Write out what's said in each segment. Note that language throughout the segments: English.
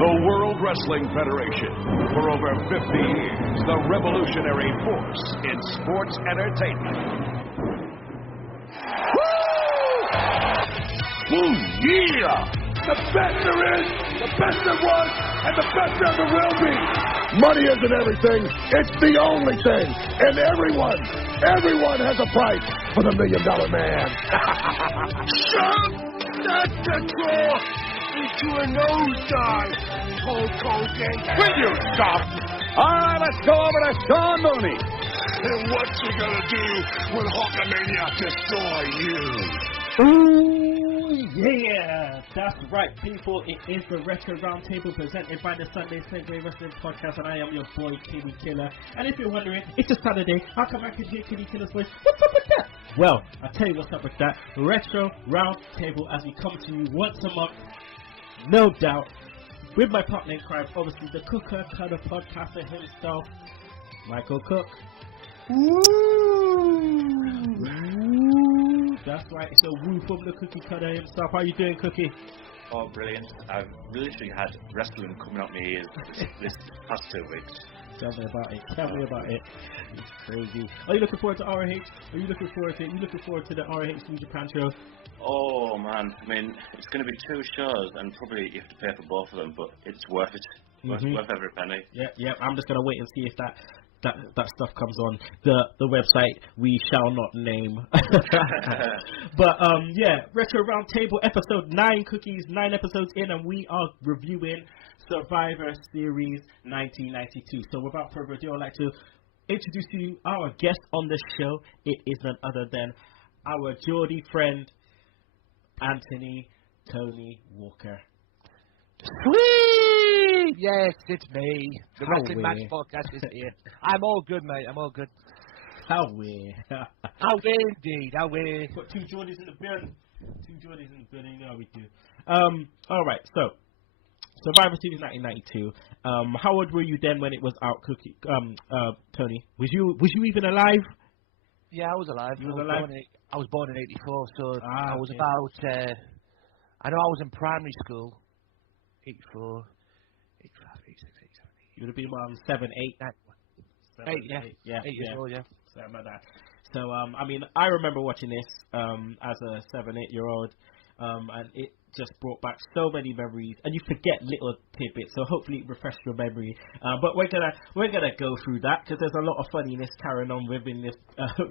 The World Wrestling Federation. For over 50 years, the revolutionary force in sports entertainment. Woo! Yeah! The best there is, the best there was, and the best there ever will be. Money isn't everything. It's the only thing. And everyone has a price for the $1 Million Man. Shove that control into a nosedive, Hulk Hogan. Will you stop? All right, let's go over to Sean Mooney. And what's he gonna do when Hulkamania destroy you? Ooh, yeah, that's right, people. It is the Retro Roundtable presented by the Sunday Segue Wrestling Podcast, and I am your boy, Kinny Killa. And if you're wondering, it's a Saturday, how come I can hear Kinny Killa's voice? What's up with that? Well, I'll tell you what's up with that. Retro Roundtable, as we come to you once a month, no doubt, with my partner in crime, obviously the cooker, cutter, podcaster himself, Michael Cook. Woo! That's right, it's a woo from the cookie cutter himself. How you doing, Cookie? Oh, brilliant. I've literally had wrestling coming up my ears this past 2 weeks. Tell me about it. It's crazy. Are you looking forward to ROH? Are you looking forward to the ROH New Japan show? Oh, man. I mean, it's going to be 2 shows, and probably you have to pay for both of them, but it's worth it. Worth every penny. Yeah. I'm just going to wait and see if that stuff comes on the website we shall not name. But yeah, Retro Roundtable episode 9, Cookies, 9 episodes in, and we are reviewing Survivor Series 1992. So without further ado, I'd like to introduce to you our guest on the show. It is none other than our Geordie friend, Anthony Tony Walker. Sweet! Yes, it's me. The Wrestling Match Podcast is here. I'm all good, mate. I'm all good. How we? How we indeed. How we? Put 2 Geordies in the building. You know how we do. All right. So, Survivor Series 1992. How old were you then when it was out, Cookie? Tony, was you even alive? Yeah, I was alive. You was alive? I was born in '84, so I was okay. about. I know I was in primary school. 84, 85, 86, 87. You would have been around 7, 8. 8, yeah. 8 years old, yeah. Something like that. So, I mean, I remember watching this as a 7, 8-year-old, and it just brought back so many memories, and you forget little tidbits. So hopefully it refreshed your memory. But we're gonna go through that because there's a lot of funniness carrying on within this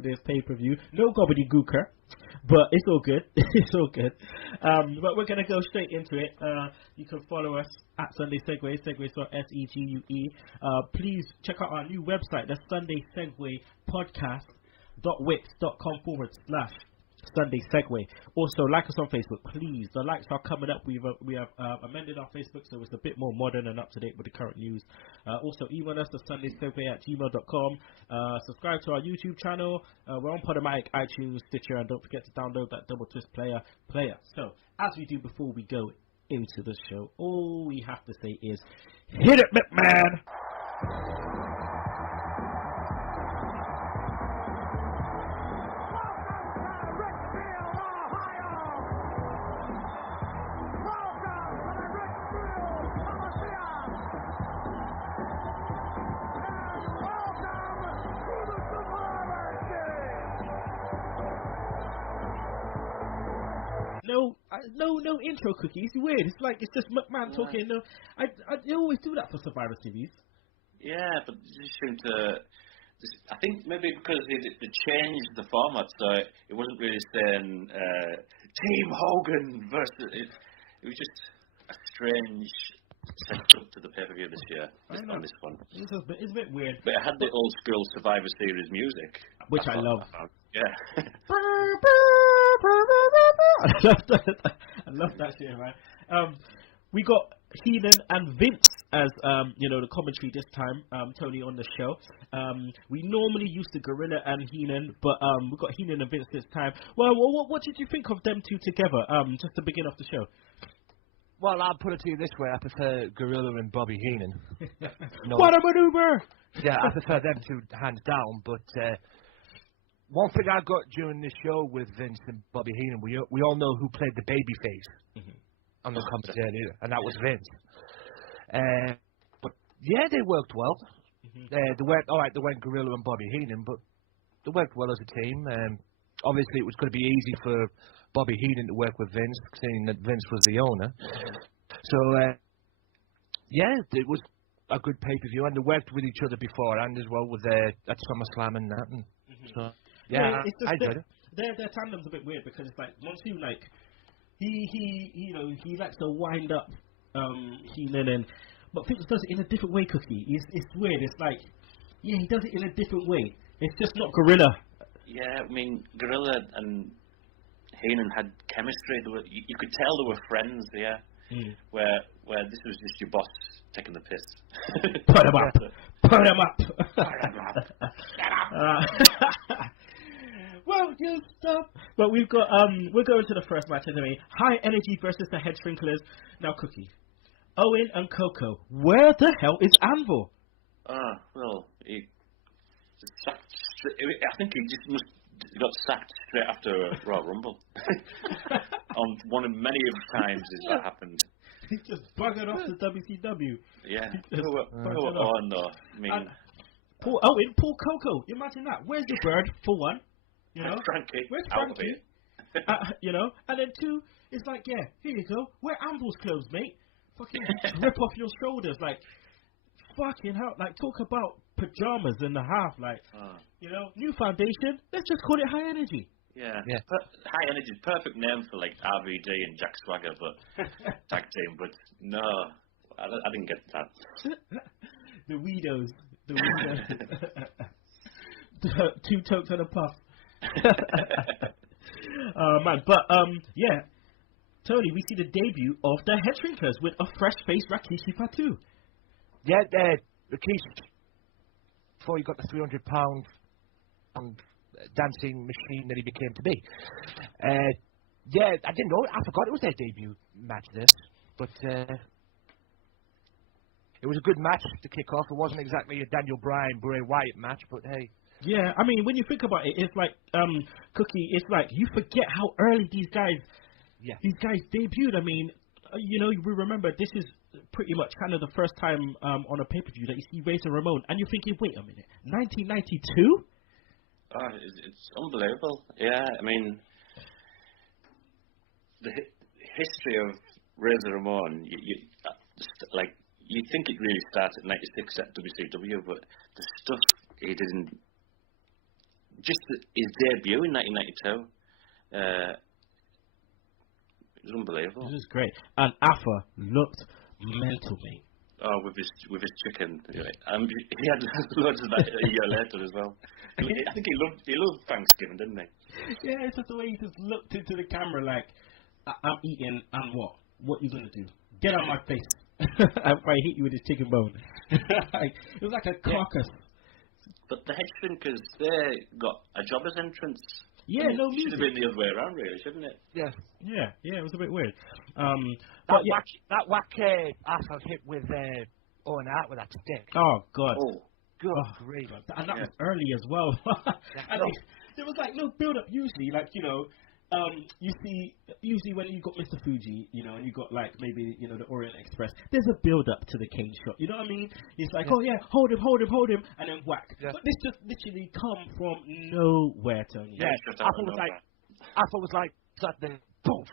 this pay-per-view. No gobbledygooker. But it's all good. It's all good. But we're going to go straight into it. You can follow us at Sunday Segue. Segue spelled SEGUE. Please check out our new website. That's Sunday Segue Podcast.wix.com/Sunday Segue. Also, like us on Facebook, please. The likes are coming up. We have amended our Facebook so it's a bit more modern and up to date with the current news. Also, email us at sundaysegue@gmail.com. Subscribe to our YouTube channel. We're on Podomatic, iTunes, Stitcher, and don't forget to download that Double Twist player. So, as we do before we go into the show, all we have to say is, hit it, McMahon! No intro, Cookie. It's weird. It's like it's just McMahon talking. No, they always do that for Survivor Series. Yeah, but it just seemed to. I think maybe because they changed the format, so it wasn't really saying Team Hogan versus. It was just a strange setup to the pay-per-view this year. On this one, it's a bit weird. But it had the old school Survivor Series music, which I love. Yeah. I love that shit, man. We got Heenan and Vince as the commentary this time. Tony on the show. We normally used to Gorilla and Heenan, but we got Heenan and Vince this time. Well, what did you think of them two together? Just to begin off the show. Well, I'll put it to you this way: I prefer Gorilla and Bobby Heenan. What a maneuver! Yeah, I prefer them two hands down. But one thing I got during this show with Vince and Bobby Heenan, we all know who played the babyface on the commentary, and that was Vince. But yeah, they worked well. They weren't Gorilla and Bobby Heenan, but they worked well as a team. Obviously, it was going to be easy for Bobby Heenan to work with Vince, seeing that Vince was the owner. So, yeah, it was a good pay-per-view, and they worked with each other beforehand as well with at SummerSlam and that. And so, yeah, I enjoyed it. Their tandem's a bit weird because it's like Monsoon, like he likes to wind up Heenan, but Vince does it in a different way. Cookie, it's weird. It's like, yeah, he does it in a different way. It's just not Gorilla. Yeah, I mean, Gorilla and Heenan had chemistry. You could tell they were friends. Yeah, where this was just your boss taking the piss. Put him up. Put him up. Shut up. Well, you stop. But we've got we're going to the first match anyway. High Energy versus the Head Shrinklers. Now, Cookie, Owen and Coco. Where the hell is Anvil? Well, he sacked I think he just got sacked straight after a Royal Rumble. On one of many of times that happened. He just buggered off to WCW. Yeah. Oh no. I mean, Paul Owen, Paul Coco. Imagine that. Where's your bird? For one, you know. Frankie. Where's Frankie? You know. And then two, it's like, yeah, here you go. Wear Anvil's clothes, mate. Fucking rip off your shoulders, like. Fucking hell, like, talk about pajamas and a half, like, you know, new foundation, let's just call it High Energy. Yeah. High Energy is perfect name for, like, RVD and Jack Swagger, but tag team, but no, I didn't get that. The Weedos. Two tokes and a puff. Man, but, yeah, Tony, we see the debut of the Head Shrinkers with a fresh face Rikishi Fatu. Yeah, Rikishi, before he got the 300-pound dancing machine that he became to be. Yeah, I didn't know. I forgot it was their debut match, this. But it was a good match to kick off. It wasn't exactly a Daniel Bryan, Bray Wyatt match, but hey. Yeah, I mean, when you think about it, it's like, Cookie, it's like you forget how early these guys debuted. I mean, you know, we remember this is pretty much kind of the first time on a pay-per-view that you see Razor Ramon, and you're thinking, wait a minute, 1992? It's unbelievable. Yeah, I mean, the history of Razor Ramon, you think it really started in '96 at WCW, but the stuff he did in just his debut in 1992. It was unbelievable. This is great. And Afa looked mental, mate. Oh, with his chicken. He had loads of that a year later as well. I think he loved Thanksgiving, didn't he? Yeah, it's just the way he just looked into the camera like, I'm eating, and what? What are you going to do? Get out of my face. I hit you with this chicken bone. It was like a carcass. But the Head Shrinkers, they got a jobber's entrance. Yeah, no music. Should have been the other way around, really, shouldn't it? Yeah. Yeah, it was a bit weird. That whack asshole hit with Owen Hart with that stick. Oh, God. Oh, good grief. And that was early as well. And there was, like, no build-up usually. Like, you know, you see, usually when you got Mr. Fuji, you know, and you got, like, maybe, you know, the Orient Express, there's a build-up to the Kane shot. You know what I mean? It's like, oh, yeah, hold him, and then whack. Yeah. But this just literally come from nowhere, Tony. Yeah, I thought it was like, something, poof.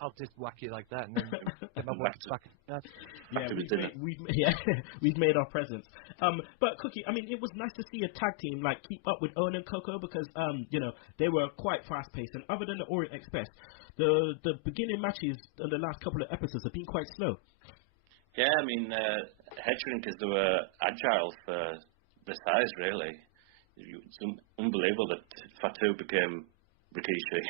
I'll just whack you like that, and then get my whack back. We've made our presence. But Cookie, I mean, it was nice to see a tag team like keep up with Owen and Coco because you know, they were quite fast paced, and other than the Orient Express, the beginning matches and the last couple of episodes have been quite slow. Yeah, I mean, Head Shrinkers, they were agile for the size, really. It's unbelievable that Fatu became Rikishi.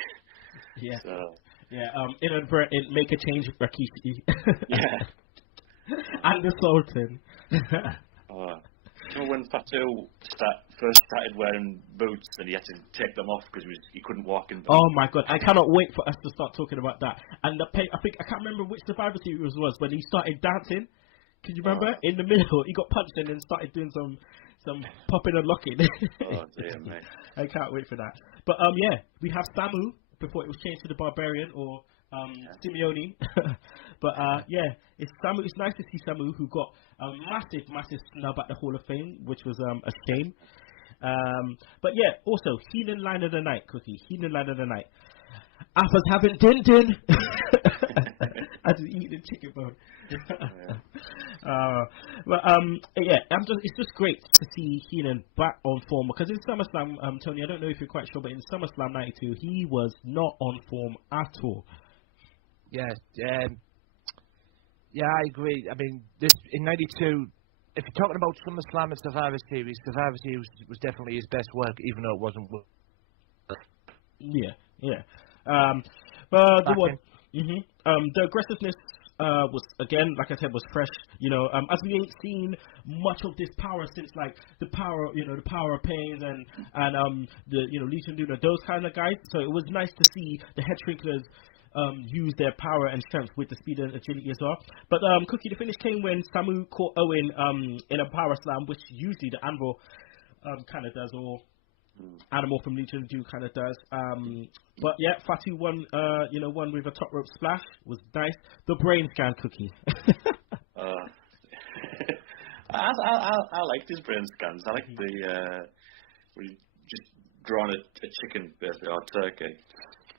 Yeah. So. Yeah, inadvertent make a change with Rikishi. Yeah. And the Sultan. You know when Fatu first started wearing boots and he had to take them off because he couldn't walk in them? Oh my God, I cannot wait for us to start talking about that. And I can't remember which Survivor Series was when he started dancing. Can you remember? In the middle, he got punched and then started doing some popping and locking. Oh dear, mate. I can't wait for that. But yeah, we have Samu before it was changed to the Barbarian, or Simeone. But yeah, it's Samu. It's nice to see Samu, who got a massive snub at the Hall of Fame, which was a shame. But yeah, also Heenan line of the night, Cookie. Heenan line of the night. Apples haven't din. I just eat the chicken bone. But yeah, it's just great to see Heenan back on form, because in SummerSlam, Tony, I don't know if you're quite sure, but in SummerSlam '92, he was not on form at all. Yes, yeah, I agree. I mean, this in '92. If you're talking about SummerSlam and Survivor Series was definitely his best work, even though it wasn't. Yeah. But the aggressiveness was, again, like I said, was fresh. As we ain't seen much of this power since like the power of Pains and the Legion Luna, those kind of guys. So it was nice to see the Head Shrinklers use their power and strength with the speed and agility as well. But Cookie, the finish came when Samu caught Owen in a power slam, which usually the Anvil kind of does, or Animal from Legion do kind of does. But yeah, Fatu won with a top rope splash. Was nice. The brain scan, Cookie. I like these brain scans. I like the where you just drawing a chicken basically, or turkey.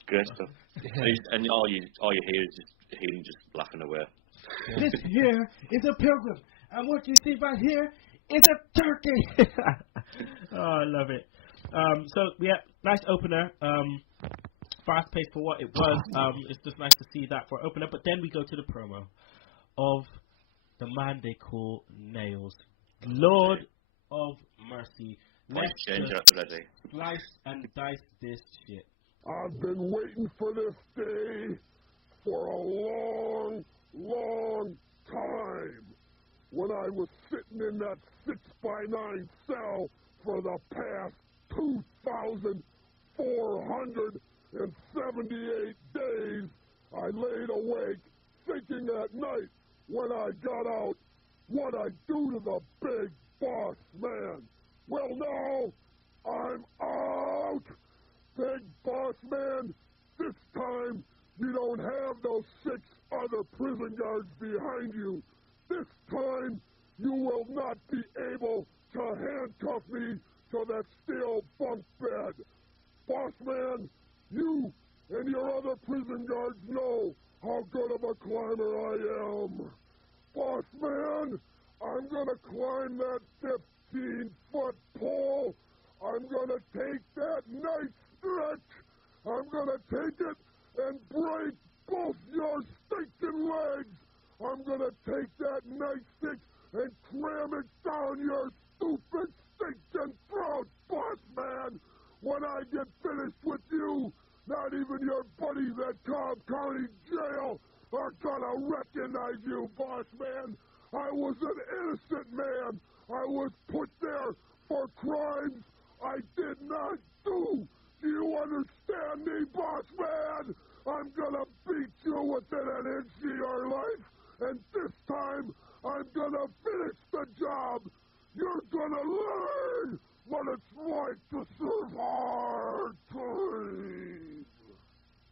Great stuff. And all you hear is just him just laughing away. This here is a pilgrim, and what you see right here is a turkey. Oh, I love it. So yeah, nice opener. Fast paced for what it was. It's just nice to see that for opener. But then we go to the promo of the man they call Nails. Lord of Mercy. Let's change up already. Slice and dice this shit. I've been waiting for this day for a long time. When I was sitting in that 6x9 cell for the past 2,478 days, I laid awake thinking at night when I got out what I'd do to the big boss man. Well, now I'm out. Big boss man, this time you don't have those 6 other prison guards behind you. This time you will not be able to handcuff me to that steel bunk bed. Boss man, you and your other prison guards know how good of a climber I am. Boss man, I'm gonna climb that 15-foot pole. I'm gonna take that Nightstick. I'm gonna take it and break both your stinking legs. I'm gonna take that Nightstick and cram it down your stupid stinking throat, boss man. When I get finished with you, not even your buddies at Cobb County Jail are gonna recognize you, boss man. I was an innocent man. I was put there for crimes I did not do. Do you understand me, boss man? I'm gonna beat you within an inch of your life, and this time I'm gonna finish the job. You're gonna learn what it's like to serve hard time.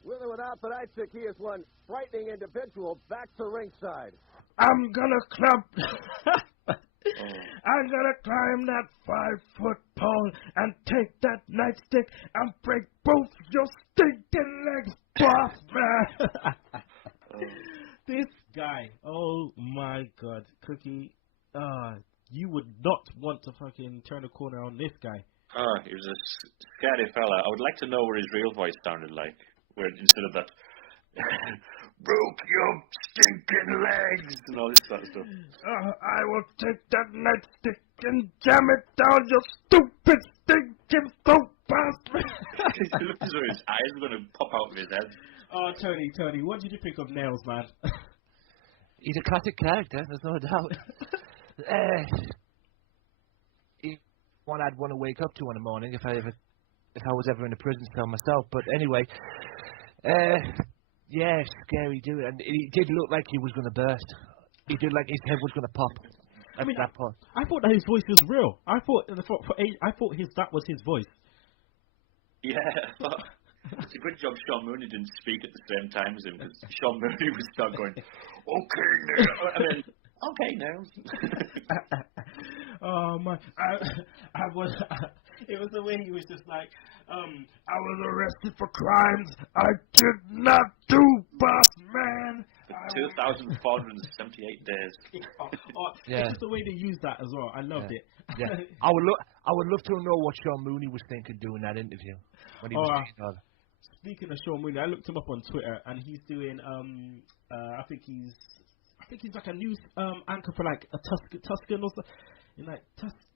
With or without the Nightstick, he is one frightening individual. Back to ringside. I'm gonna climb that 5-foot pole and take that Nightstick and break both your stinking legs, boss man. This guy, oh my God, Cookie, you would not want to fucking turn a corner on this guy. Oh, he was a scary fella. I would like to know what his real voice sounded like, where instead of that, broke your stinking legs and all this sort of stuff. I will take that Nightstick and jam it down your stupid stinking throat, bastard. He looked as though his eyes were going to pop out of his head. Oh, Tony, what did you think of Nails, man? He's a classic character, there's no doubt. He's one I'd want to wake up to in the morning if I was ever in a prison cell myself. But anyway, yeah, scary dude, and he did look like he was going to burst. He did like his head was going to pop. I mean, that part. I thought that his voice was real. I thought that was his voice. Yeah, It's a good job Sean Mooney didn't speak at the same time as him, because Sean Mooney would start going, okay now. I mean, okay now. Oh my! I was. It was the way he was just like, I was arrested for crimes I did not do, boss man. 2,478 days. It's just the way they used that as well. I loved it. Yeah. I would love to know what Sean Mooney was thinking doing that interview when he was saying that. Speaking of Sean Mooney, I looked him up on Twitter, and he's doing I think he's like a news anchor for like a Tuscan or something. Like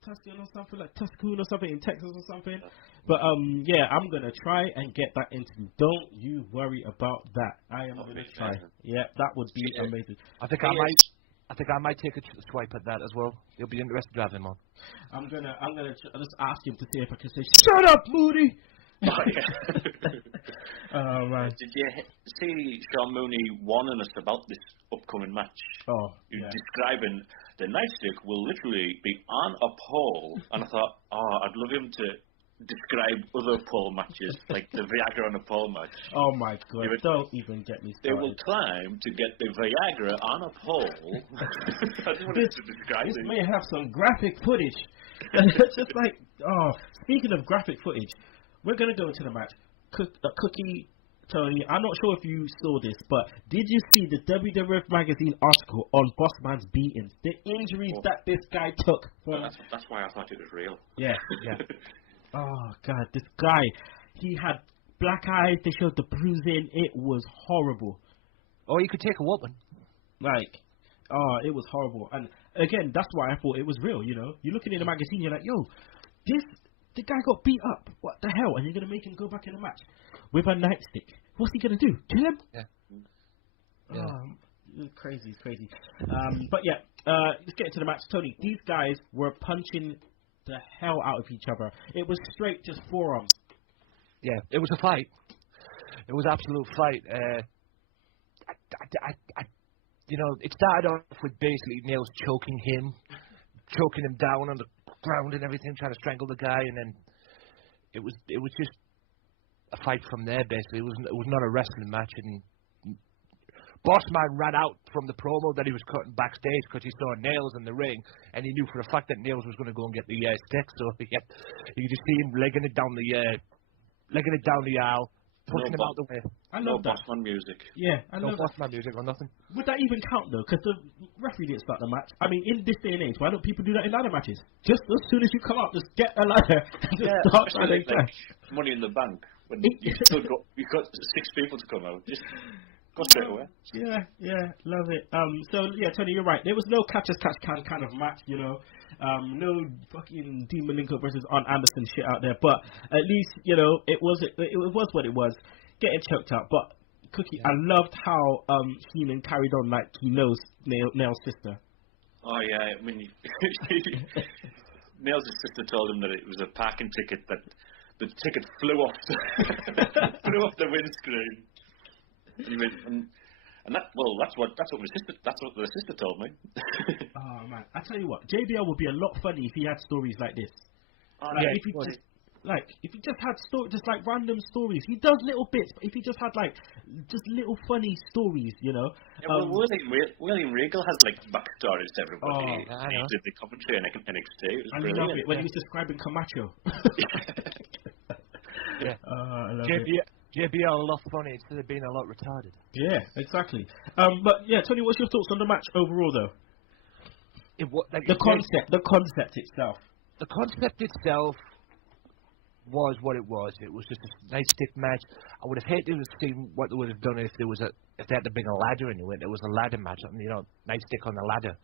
Tuscan or something, like Tuscoon or something in Texas or something. But yeah, I'm gonna try and get that interview. Don't you worry about that. I am gonna try. Yeah, that would be amazing. I think I might take a swipe at that as well. You'll be interested to have him on. I'm gonna just ask him to see if I can say, "Shut up, Moody." Oh man! Did you see Sean Mooney warning us about this upcoming match? Oh, yeah. Describing the Nightstick will literally be on a pole, and I thought, I'd love him to describe other pole matches, like the Viagra on a pole match. Oh my God! Don't even get me started. They will climb to get the Viagra on a pole. I just wanted to describe this it. may have some graphic footage. Just like, speaking of graphic footage, we're gonna go into the match. Cookie, Tony, I'm not sure if you saw this, but did you see the WWF magazine article on Bossman's beatings? The injuries that this guy took. That's why I thought it was real. Yeah. Oh God, this guy, he had black eyes. They showed the bruising. It was horrible. Or you could take a whooping. It was horrible. And again, that's why I thought it was real. You know, you're looking in the magazine, you're like, yo, the guy got beat up. What the hell? And you're going to make him go back in the match with a nightstick. What's he going to do? Kill him? Yeah. Crazy. But yeah, let's get into the match. Tony, these guys were punching the hell out of each other. It was straight just forearms. Yeah, it was a fight. It was an absolute fight. It started off with basically Nails choking him down on the ground and everything, trying to strangle the guy, and then it was just a fight from there. Basically, it was not a wrestling match. And Bossman ran out from the promo that he was cutting backstage because he saw Nails in the ring, and he knew for a fact that Nails was going to go and get the stick. So you just see him legging it down the aisle, pushing him out the way. I love that. Bossman music. Yeah, I love Bossman music or nothing. Would that even count though? Because the referee didn't start the match. I mean, in this day and age, why don't people do that in ladder matches? Just as soon as you come up, just get a ladder and just start trying to like Money in the Bank when you've got 6 people to come out. Just go straight away. Yeah, love it. So yeah, Tony, you're right. There was no catch as catch can kind of match, you know. No fucking Dean Malenko versus Arn Anderson shit out there. But at least, you know, it was what it was. Getting choked out, but Cookie, I loved how Heenan carried on like he knows Nail's sister. Oh yeah, I mean, Nail's sister told him that it was a parking ticket, that the ticket flew off the windscreen. And that's what the sister told me. Oh man, I tell you what, JBL would be a lot funny if he had stories like this. If he just had just like random stories. He does little bits, but if he just had like just little funny stories, you know. Yeah, William Regal has like backstories to everybody. He did the commentary in NXT. It was brilliant. When he was describing Camacho. Yeah. JBL a lot funny instead of being a lot retarded. Yeah, exactly. But yeah, Tony, what's your thoughts on the match overall, though? The concept itself. The concept itself was what it was. It was just a Nightstick match. I would have hated to have seen what they would have done if they had to bring a ladder into it. It was a ladder match, you know, Nightstick on the ladder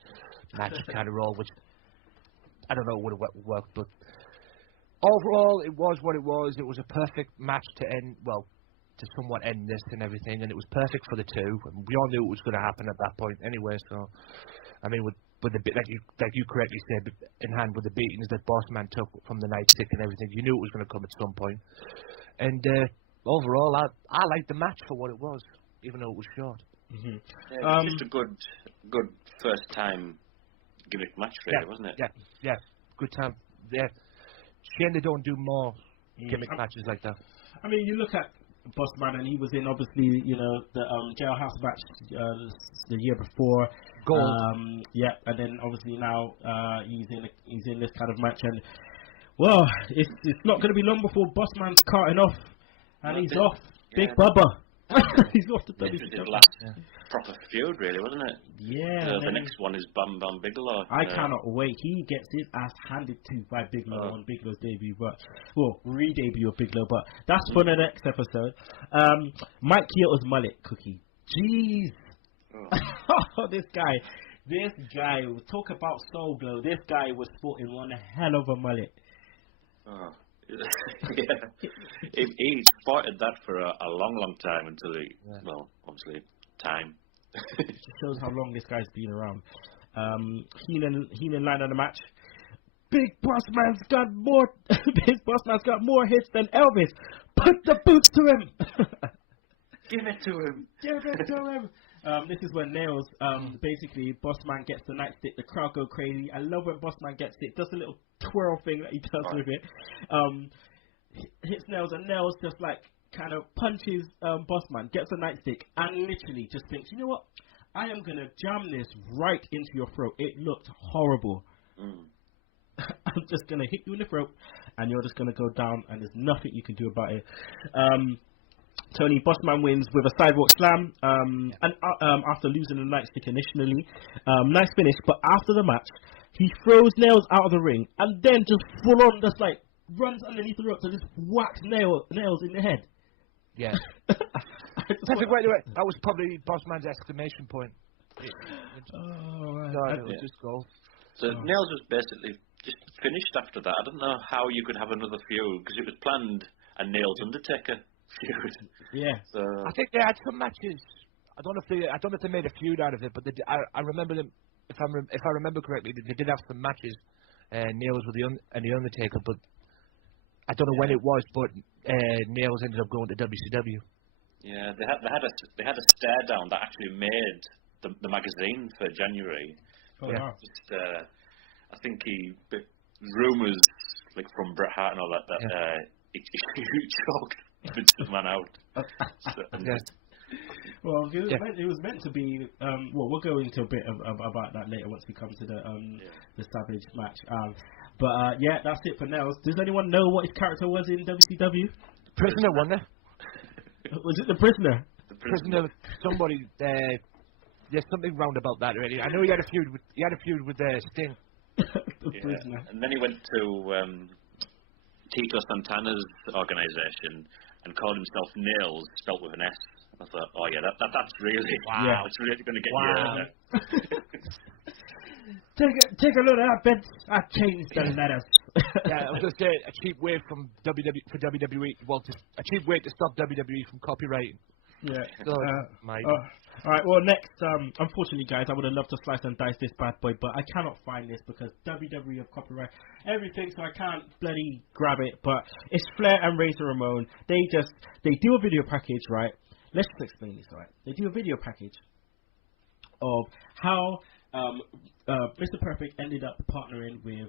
match kind of role, which I don't know would have worked, but overall it was what it was. It was a perfect match to somewhat end this and everything, and it was perfect for the two. And we all knew it was going to happen at that point anyway. So, I mean, with the bit like you correctly said, in hand with the beatings that Bossman took from the Nightstick and everything, you knew it was going to come at some point. And overall, I liked the match for what it was, even though it was short. Mm-hmm. Yeah, it was just a good first time gimmick match, really, wasn't it? Yeah, good time. Yeah, shame they don't do more gimmick matches like that. I mean, you look at Bossman, and he was in obviously the Jailhouse match the year before. Gold. Yeah, and then obviously now he's in this kind of match, and well, it's not going to be long before Bossman's carting off, and he's off. Big Bubba. He's off to WWE. This was his last proper feud, really, wasn't it? Yeah. The next one is Bam Bam Bigelow. I cannot wait. He gets his ass handed to by Bigelow on Bigelow's debut, re-debut of Bigelow, but that's for the next episode. Mike Kyoto's mullet, Cookie. Jeez. This guy, talk about Soul Glow. This guy was sporting one hell of a mullet. Yeah. He sported that for a long time until obviously time. It just shows how long this guy's been around. Heenan line of the match. Big Boss Man's got more hits than Elvis. Put the boots to him. Give it to him. This is when Nails, basically, Bossman gets the nightstick, the crowd go crazy. I love when Bossman gets it, does a little twirl thing that he does with it. Hits Nails, and Nails just like kind of punches Bossman, gets a nightstick, and literally just thinks, you know what? I am going to jam this right into your throat. It looked horrible. I'm just going to hit you in the throat, and you're just going to go down, and there's nothing you can do about it. Tony Bossman wins with a sidewalk slam, and after losing the nightstick initially. Nice finish, but after the match, he throws Nails out of the ring, and then just full on just like runs underneath the ropes and just whacks Nails in the head. Yeah. Perfect way to it. That was probably Bossman's exclamation point. It was just goal. So Nails was basically just finished after that. I don't know how you could have another feud, because it was planned a Nails Undertaker feud. Yeah. So I think they had some matches. I don't know if they made a feud out of it, but I remember them. If I remember correctly, they did have some matches. Nails with the Undertaker, but I don't know when it was. But Nails ended up going to WCW. Yeah, they had a stare down that actually made the magazine for January. Oh, yeah. Just, I think rumours like from Bret Hart and all that he choked Vince McMahon out. Well, it was meant to be. We'll go into a bit about that later once we come to the Savage match. But that's it for Nails. Does anyone know what his character was in WCW? Prisoner, wasn't it? Was it the Prisoner? The Prisoner. Somebody. There's something round about that already. I know he had a feud with Sting. The Prisoner. And then he went to Tito Santana's organisation and called himself Nails, spelt with an S. I thought, that's really, it's really going to get you. Take a look at that, Vince. I've changed the letters. I was going to say a cheap way for WWE. Well, a cheap way to stop WWE from copyrighting. Yeah. All right. Well, next, unfortunately, guys, I would have loved to slice and dice this bad boy, but I cannot find this because WWE have copyright everything, so I can't bloody grab it. But it's Flair and Razor Ramon. They do a video package, right? Let's just explain this, right? They do a video package of how Mr. Perfect ended up partnering with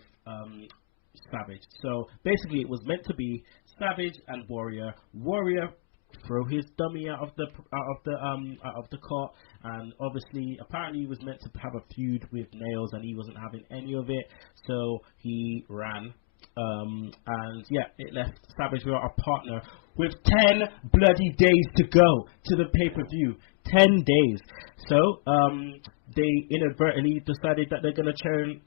Savage. So basically, it was meant to be Savage and Warrior. Warrior throw his dummy out of the court, and obviously, apparently, he was meant to have a feud with Nails, and he wasn't having any of it, so he ran. It left Savage without a partner with 10 bloody days to go to the pay-per-view. 10 days. So they inadvertently decided that they're gonna turn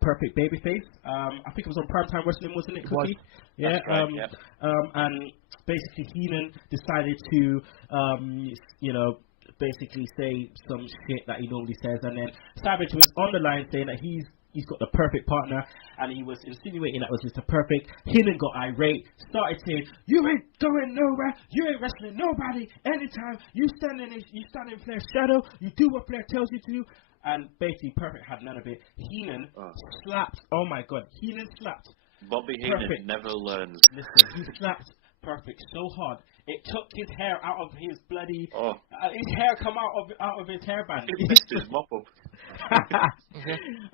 Perfect babyface. I think it was on Primetime Wrestling, wasn't it, Cookie? Yeah. And basically Heenan decided to, basically say some shit that he normally says, and then Savage was on the line saying that he's got the perfect partner, and he was insinuating that was Mr. Perfect. Heenan got irate, started saying, "You ain't going nowhere. You ain't wrestling nobody. Anytime you stand in Flair's shadow, you do what Flair tells you to." And basically, Perfect had none of it. Heenan slapped. Oh my God, Heenan slapped. Bobby Heenan never learns. Listen, he slapped Perfect so hard it took his hair out of his bloody. His hair come out of his hairband. He messed his mop up.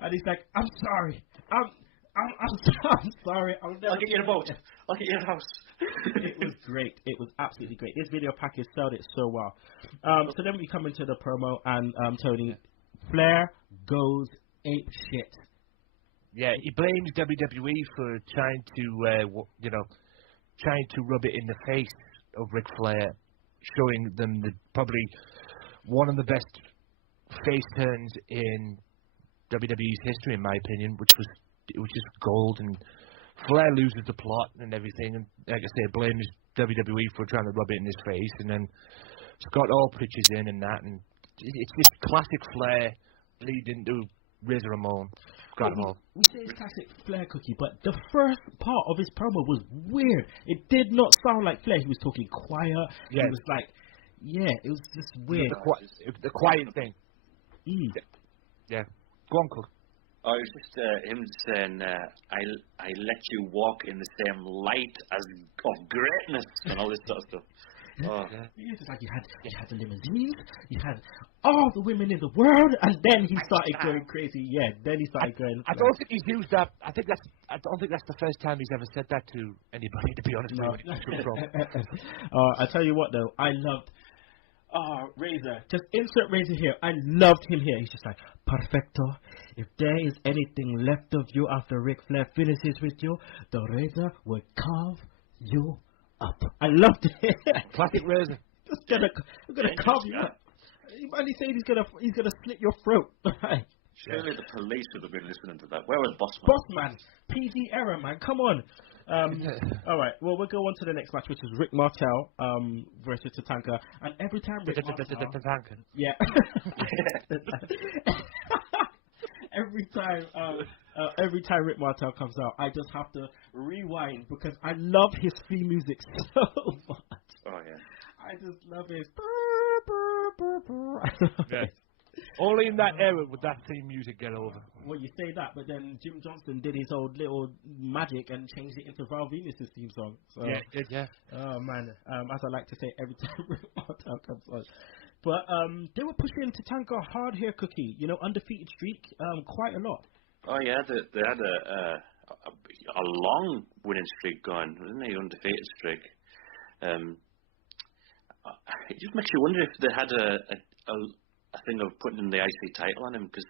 And he's like, "I'm sorry. I'm sorry. I'll get you in a boat. I'll get you in a house. It was great. It was absolutely great. This video package sold it so well. So then we come into the promo, and Tony, Flair goes ape shit. Yeah, he blames WWE for trying to rub it in the face of Ric Flair, showing them probably one of the best face turns in WWE's history, in my opinion, which was just gold. And Flair loses the plot and everything, and like I say, blames WWE for trying to rub it in his face. And then Scott Hall pitches in and that, and it's this classic Flair leading to Razor Ramon. We say it's classic Flair, Cookie, but the first part of his promo was weird. It did not sound like Flair. He was talking quiet. Yeah. It was like, it was just weird. The quiet thing. Yeah. Go on, Cook. Oh, it was just him saying, I let you walk in the same light as of greatness and all this sort of stuff. Oh. Yeah, it's like you had the limousines, you had all the women in the world, and then he started going crazy. Yeah, then he started going. I don't think he's used that. I don't think that's the first time he's ever said that to anybody. To be honest, I tell you what, though, I loved. Razor, just insert Razor here. I loved him here. He's just like, perfecto. If there is anything left of you after Ric Flair finishes with you, the Razor will carve you up. I loved it. Classic Razor. Just gonna carve you up. And he's saying he's gonna slit your throat. Surely the police would have been listening to that. Where was Bossman? Bossman, PG era, man. Come on. All right. Well, we'll go on to the next match, which is Rick Martel versus Tatanka. And every time Rick Martel, yeah. Every time Rick Martel comes out, I just have to rewind because I love his theme music so much. Oh yeah. I just love his. Yeah. Only in that era would that theme music get over. Well, you say that, but then Jim Johnston did his old little magic and changed it into Val Venus' theme song. So, yeah. Oh man, as I like to say every time Rick Martel comes on. But they were pushing Tatanka hard here, Cookie. Undefeated streak, quite a lot. Oh yeah, they had a long winning streak going, wasn't they? Undefeated streak. It just makes you wonder if they had a thing of putting in the IC title on him, because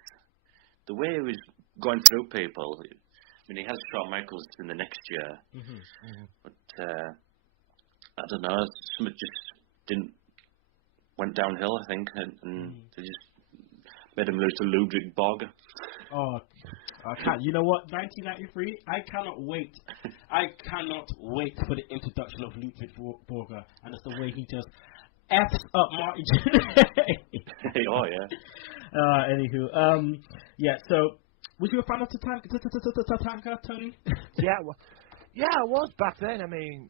the way he was going through people, I mean, he has Shawn Michaels in the next year, but I don't know, something just went downhill, I think, and they just made him lose to Ludwig Borger. Oh, I can't. You know what? 1993. I cannot wait. I cannot wait for the introduction of Ludwig Borger, and it's the way he just F's up Marty. Oh yeah. Anywho, yeah. So, was you a fan of Tatanka, Tony? Yeah, I was back then. I mean,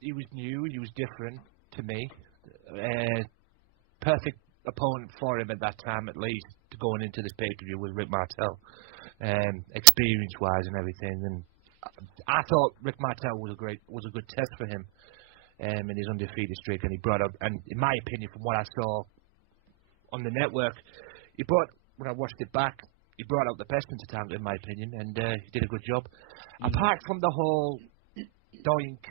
he was new. He was different to me. Perfect opponent for him at that time, at least, going into this pay-per-view with Rick Martel, experience-wise and everything. And I thought Rick Martel was a good test for him in his undefeated streak, and he brought up, and in my opinion, from what I saw on the network, when I watched it back, he brought out the best in Tatanka, in my opinion, and he did a good job. Apart from the whole doink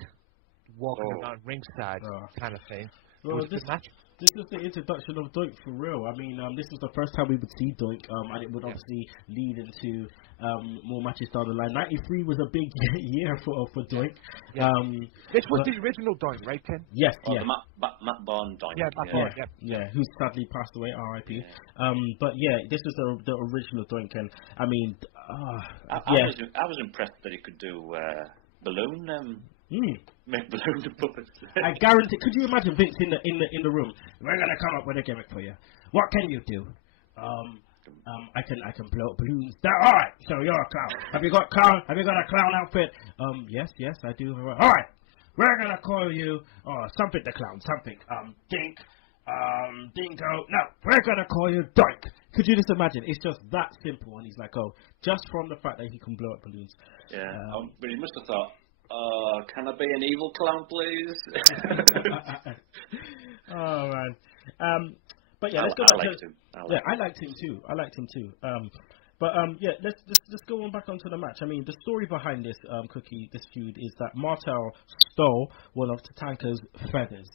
walking around ringside kind of thing. Well, this is the introduction of Doink for real. I mean, this is the first time we would see Doink, and it would obviously lead into more matches down the line. 93 was a big year for Doink. Yeah. This was the original Doink, right, Ken? Yes, the Matt Bourne Doink. Yeah, Matt Bourne, yeah, who sadly passed away, R.I.P. Yeah. But yeah, this is the original Doink, and I mean, I was impressed that he could do balloon. Make balloon puppets. I guarantee. Could you imagine Vince in the room? We're gonna come up with a gimmick for you. What can you do? I can blow up balloons. All right. So you're a clown. Have you got a clown outfit? Yes, I do. All right. We're gonna call you something the clown. Something Dink. Dingo. No, we're gonna call you Doink. Could you just imagine? It's just that simple. And he's like, just from the fact that he can blow up balloons. Yeah. But he must have thought, can I be an evil clown, please? Oh man. But yeah, let's go back to. I liked him too. But yeah, let's go on back onto the match. I mean, the story behind this this feud is that Martel stole one of Tatanka's feathers.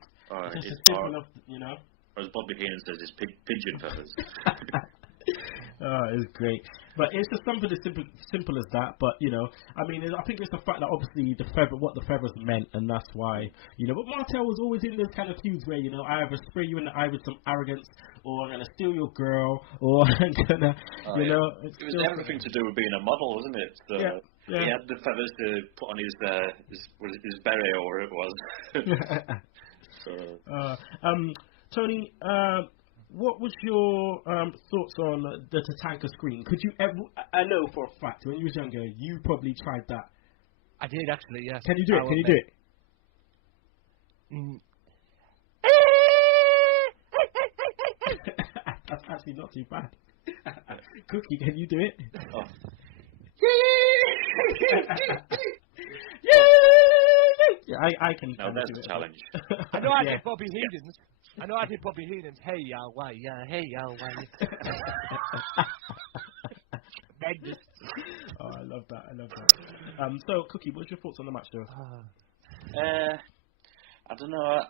Just as simple enough, you know. Or as Bobby Heenan says, it's pigeon feathers. It's great, but it's just something as simple as that. But you know, I mean, I think it's the fact that obviously what the feathers meant, and that's why, you know. But Martel was always in those kind of feuds where, you know, I either spray you in the eye with some arrogance, or I'm gonna steal your girl, or I'm gonna, you know. It was everything to do with being a model, wasn't it? So he had the feathers to put on his beret, or it was. So. Tony, what was your thoughts on the Tatanka screen? Could you ever? I know for a fact when you was younger, you probably tried that. I did actually, yes. Can you do it? Can you do it? That's actually not too bad. Cookie, can you do it? Oh. Yeah, I can. No, that's a challenge. I know I did Bobby Heenan's. I know I did Bobby Heenan's. Hey, y'all, why? Yeah, hey, y'all, why? Oh, I love that. So, Cookie, what's your thoughts on the match, though? I don't know.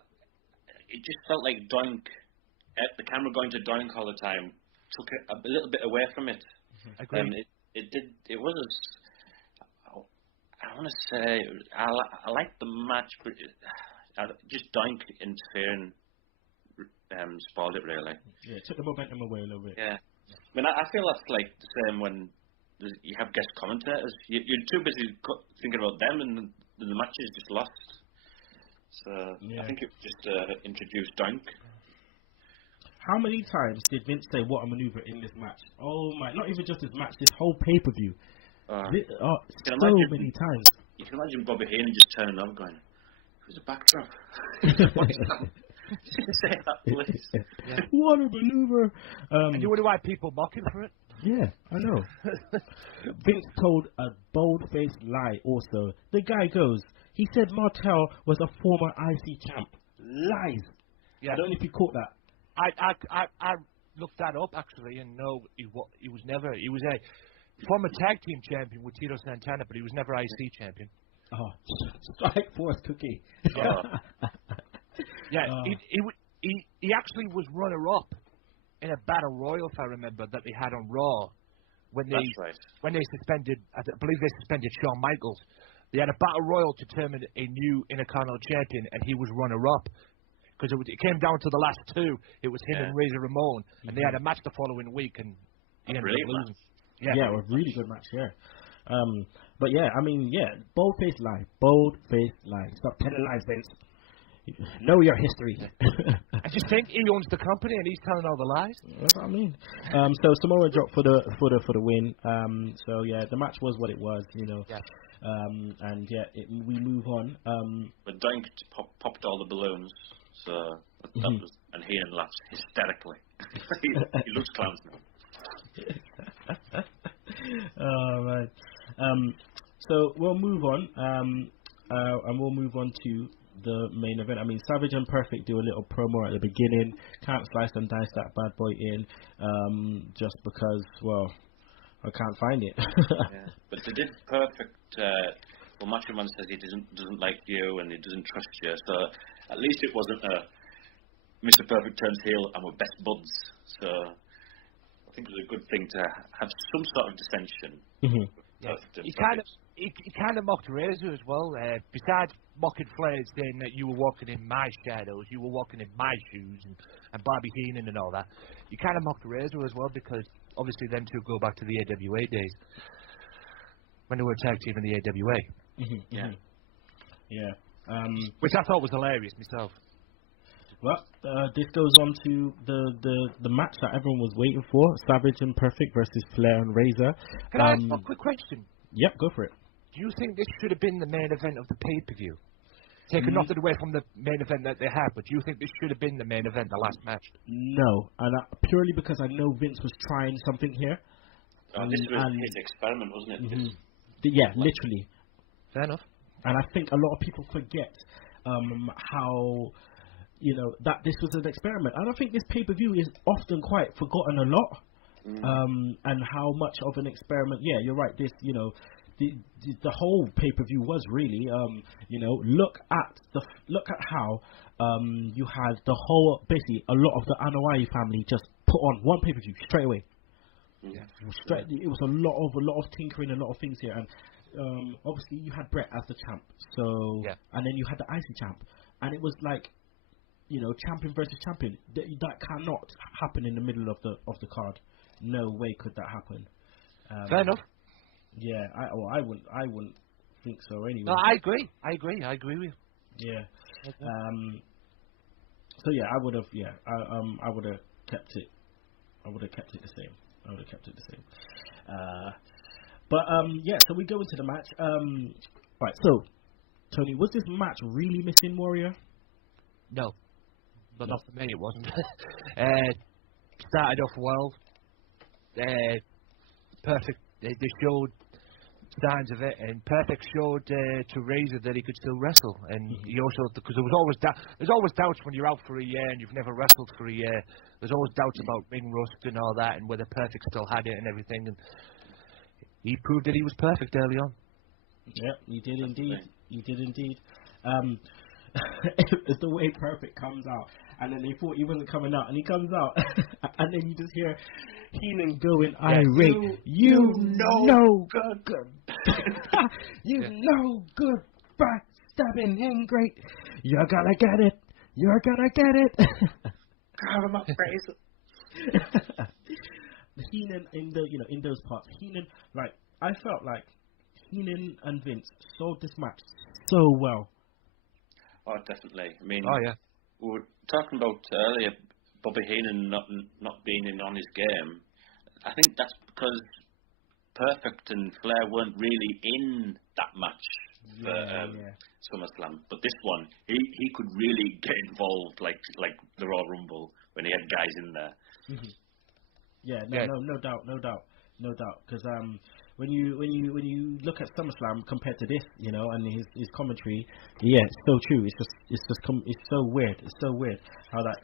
It just felt like Doink, the camera going to Doink all the time, took it a little bit away from it. Agreed. It was. I want to say I liked the match, but just Doink interfering spoiled it really. Yeah, it took the momentum away a little bit. Yeah, I mean, I feel that's like the same when you have guest commentators. You're too busy thinking about them, and the match is just lost. So I think it just introduced Doink. How many times did Vince say what a maneuver in this match? Oh my! Not even just this match, this whole pay-per-view. Many times. You can imagine Bobby Heenan just turning up going, "Who's the backdrop?" Say that, please. Yeah. What a maneuver! And you wonder why people mock him for it? Yeah, I know. Vince told a bold-faced lie also. The guy goes, he said Martel was a former IC champ. Lies. Yeah. I don't know if you caught that. I looked that up actually, and no, he was never. He was a former tag team champion with Tito Santana, but he was never IC champion. Oh, strike force, Cookie. Yeah, he actually was runner-up in a battle royal, if I remember, that they had on Raw when they suspended. I believe they suspended Shawn Michaels. They had a battle royal to determine a new Intercontinental champion, and he was runner-up. Because it came down to the last two. It was him and Razor Ramon, and they had a match the following week, and he ended up losing. Yeah, a really good match, yeah. But yeah, I mean, bold-faced lie. Bold-faced lie. Stop telling lies, Vince. Know your history. I just think he owns the company and he's telling all the lies. That's what I mean. So Samoa dropped for the win. So yeah, the match was what it was, you know. Yeah. And we move on. But Doink popped all the balloons, so that was, and Heenan laughs hysterically. he looks clowns now. Oh man. So we'll move on. And we'll move on to the main event. I mean, Savage and Perfect do a little promo at the beginning. Can't slice and dice that bad boy in, just because, well, I can't find it. But they did Perfect. Well, Macho Man says he doesn't like you and he doesn't trust you. So at least it wasn't a Mr. Perfect turns heel and we're best buds. So I think it was a good thing to have some sort of dissension. He kind of mocked Razor as well. Besides mocking Flair, saying that you were walking in my shadows, you were walking in my shoes, and Bobby Heenan and all that. He kind of mocked Razor as well, because obviously them two go back to the AWA days when they were a tag team in the AWA. Which I thought was hilarious myself. Well, this goes on to the match that everyone was waiting for: Savage and Perfect versus Flair and Razor. Can I ask a quick question? Yep, go for it. Do you think this should have been the main event of the pay-per-view? Taking nothing away from the main event that they had, but do you think this should have been the main event, the last match? No, and purely because I know Vince was trying something here. This was his experiment, wasn't it? Yeah, literally. Fair enough. And I think a lot of people forget how, you know, that this was an experiment. And I think this pay-per-view is often quite forgotten a lot. and how much of an experiment. Yeah, you're right. This, you know, the whole pay-per-view was really, you know, look at how you had the whole, basically a lot of the Anoa'i family just put on one pay-per-view straight away. Yeah. It was a lot of tinkering, a lot of things here, and obviously you had Brett as the champ, so and then you had the IC champ, and it was like, you know, champion versus champion. That cannot happen in the middle of the card. No way could that happen. Fair enough. Yeah, I wouldn't think so anyway. No, I agree with you. Yeah. So yeah, I would have kept it. I would have kept it the same. But yeah, so we go into the match. Right, so Tony, was this match really missing Warrior? No, but not for me. It wasn't. Started off well. Perfect. They showed signs of it, and Perfect showed to Razor that he could still wrestle. And he also, because there's always doubts when you're out for a year and you've never wrestled for a year. There's always doubts about ring rust and all that, and whether Perfect still had it and everything. And he proved that he was perfect early on. Yeah, he did indeed. It's the way Perfect comes out, and then they thought he wasn't coming out, and he comes out, and then you just hear Heenan going irate. You know good. You know good. Backstabbing him great. You're gonna get it. Grab him up, Fraser. Heenan in those parts. Heenan, like, I felt like Heenan and Vince sold this match so well. Oh, definitely. I mean, we were talking about earlier Bobby Heenan not being in on his game. I think that's because Perfect and Flair weren't really in that match for SummerSlam. But this one, he could really get involved, like the Royal Rumble, when he had guys in there. Mm-hmm. No doubt. Because when you look at SummerSlam compared to this, you know, and his commentary, it's so true. It's so weird. It's so weird how that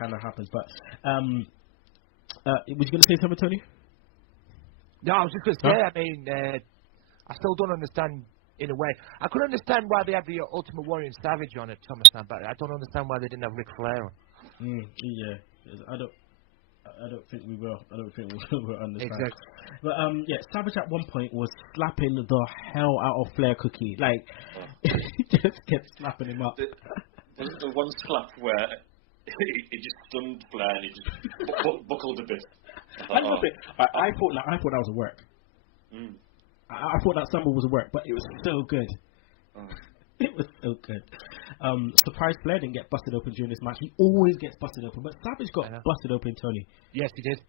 kind of happens. But was you going to say something, Tony? No, I was just going to say. I mean, I still don't understand. In a way, I could understand why they had the Ultimate Warrior and Savage on at SummerSlam, but I don't understand why they didn't have Ric Flair on. I don't think we will. Understand. Exactly. But Savage at one point was slapping the hell out of Flair Cookie. Like, he just kept slapping him up. The one slap where it just stunned Flair and he just buckled a bit. I thought that was a work. I thought that stumble was a work, but it was so good. It was so good. Surprised Flair didn't get busted open during this match. He always gets busted open, but Savage got busted open, Tony. Yes, he did.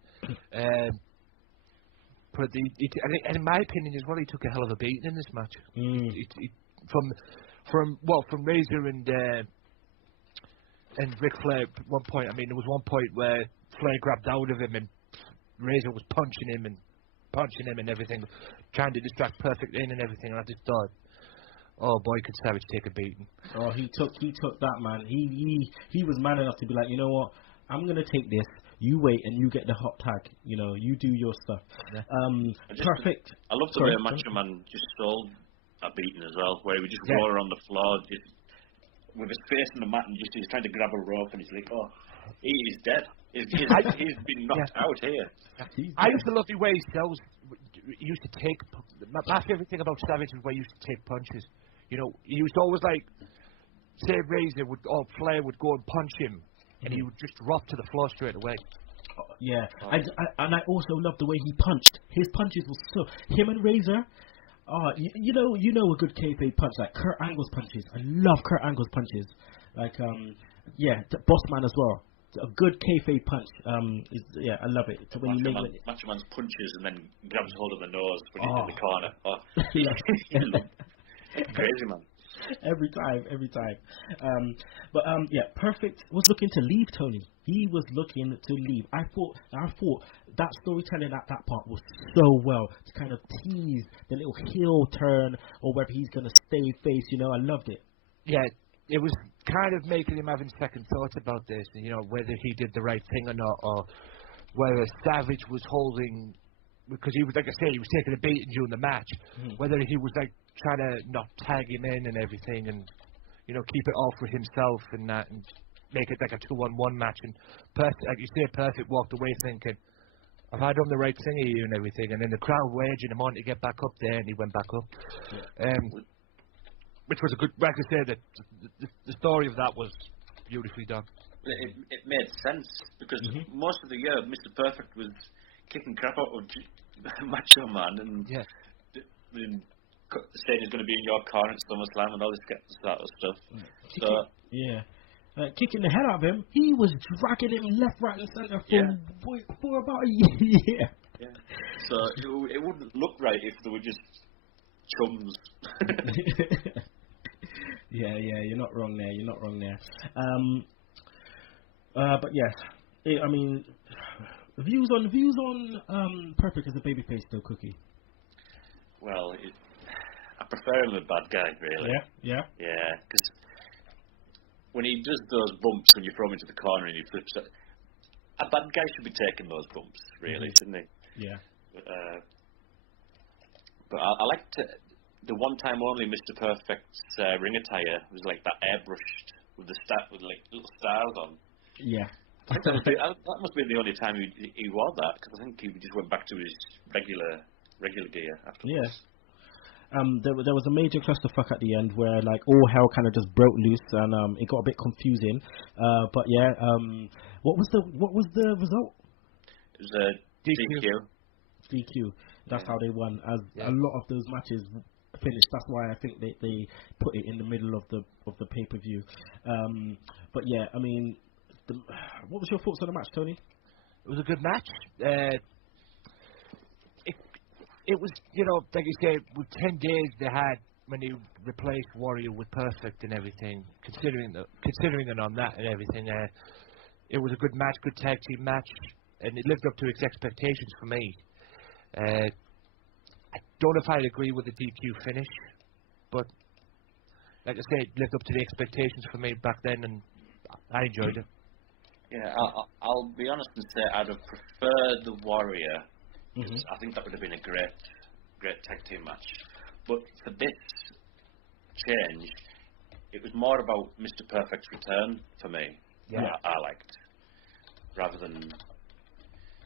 But and in my opinion as well, he took a hell of a beating in this match. From Razor and Ric Flair at one point. I mean, there was one point where Flair grabbed out of him and Razor was punching him and everything, trying to distract Perfect in and everything. And I just thought, oh boy, could Savage take a beating. Oh, he took that, man. He was man enough to be like, you know what, I'm gonna take this. You wait and you get the hot tag. You know, you do your stuff. Yeah. Perfect. I love the way Macho Man just sold a beating as well, where he would just roll around the floor, just with his face in the mat, and he's trying to grab a rope, and he's like, oh, he is dead. He's been knocked out here. I used to love the way he used to take. My favorite thing about Savage is where he used to take punches. You know, he used to always, like, say Razor or Flair would go and punch him, and he would just drop to the floor straight away. Yeah, and I also love the way he punched. His punches were so. Him and Razor. You know a good kayfabe punch, like Kurt Angle's punches. I love Kurt Angle's punches. Like Bossman as well. A good kayfabe punch. I love it. So when Macho Man's punches and then grabs hold of the nose when he's in the corner. Crazy, man. Every time. Perfect was looking to leave, Tony. He was looking to leave. I thought that storytelling at that part was so well to kind of tease the little heel turn or whether he's going to stay face. You know, I loved it. Yeah, it was kind of making him having second thoughts about this. You know, whether he did the right thing or not, or whether Savage was holding, because he was, like I say, he was taking a beating during the match, whether he was like trying to not tag him in and everything, and keep it all for himself and that, and make it like a 2-on-1 match. And Perfect, like you say, Perfect walked away thinking, have I done the right thing here and everything? And then the crowd raging him on to get back up there, and he went back up. Which was a good, like I said, the story of that was beautifully done. It made sense, because most of the year, Mr. Perfect was kicking crap out of Macho Man, and saying he's going to be in your corner at SummerSlam and all this sort of stuff. Kicking the head out of him, he was dragging him left, right, and centre for about a year. Yeah. So it wouldn't look right if they were just chums. Yeah, you're not wrong there. But yes, I mean, views on Perfect as a babyface though, Cookie. Well, I prefer him a bad guy, really. Yeah. Yeah, because when he does those bumps when you throw him into the corner and he flips it, a bad guy should be taking those bumps, really, shouldn't he? Yeah. But I liked the one time only Mr. Perfect's ring attire was like that airbrushed with like little stars on. Yeah. That must be the only time he wore that, because I think he just went back to his regular gear afterwards. Yeah. There was a major clusterfuck at the end where like all hell kind of just broke loose, and it got a bit confusing. But yeah, what was the result? It was a DQ. That's how they won. As a lot of those matches finished. That's why I think they put it in the middle of the pay-per-view. But yeah, I mean, what was your thoughts on the match, Tony? It was a good match. It was, like you say, with 10 days they had when you replaced Warrior with Perfect and everything, considering it on that and everything. It was a good match, good tag team match, and it lived up to its expectations for me. I don't know if I'd agree with the DQ finish, but like I say, it lived up to the expectations for me back then, and I enjoyed it. Yeah, I'll be honest and say I'd have preferred the Warrior. I think that would have been a great tag team match. But for this change, it was more about Mr. Perfect's return for me. Yeah. I liked, rather than.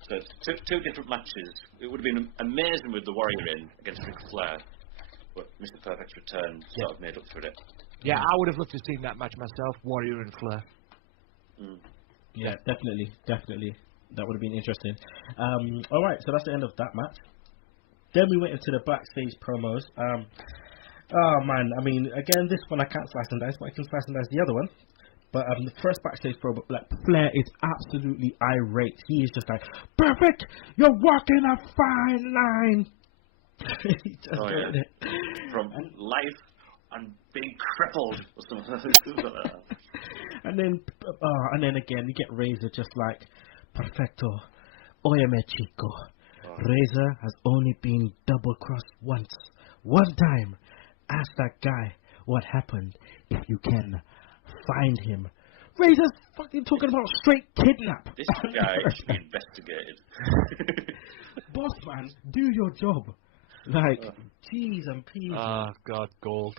So two different matches. It would have been amazing with the Warrior in against Ric Flair, but Mr. Perfect's return sort of made up for it. Yeah, I would have loved to have seen that match myself, Warrior and Flair. Yeah, definitely. That would have been interesting. Alright, so that's the end of that match. Then we went into the backstage promos. Oh man, I mean, again, this one I can't slice and dice, but I can slice and dice the other one. But the first backstage promo, like, Flair is absolutely irate. He is just like, Perfect, you're walking a fine line. From life and being crippled or something like that. And then again, you get Razor just like, Perfecto, óyeme chico. Razor has only been double-crossed once. One time. Ask that guy what happened if you can find him. Razor's fucking talking about straight kidnap. This guy should be investigated. Boss man, do your job. Like, jeez and peas. Oh God, gold.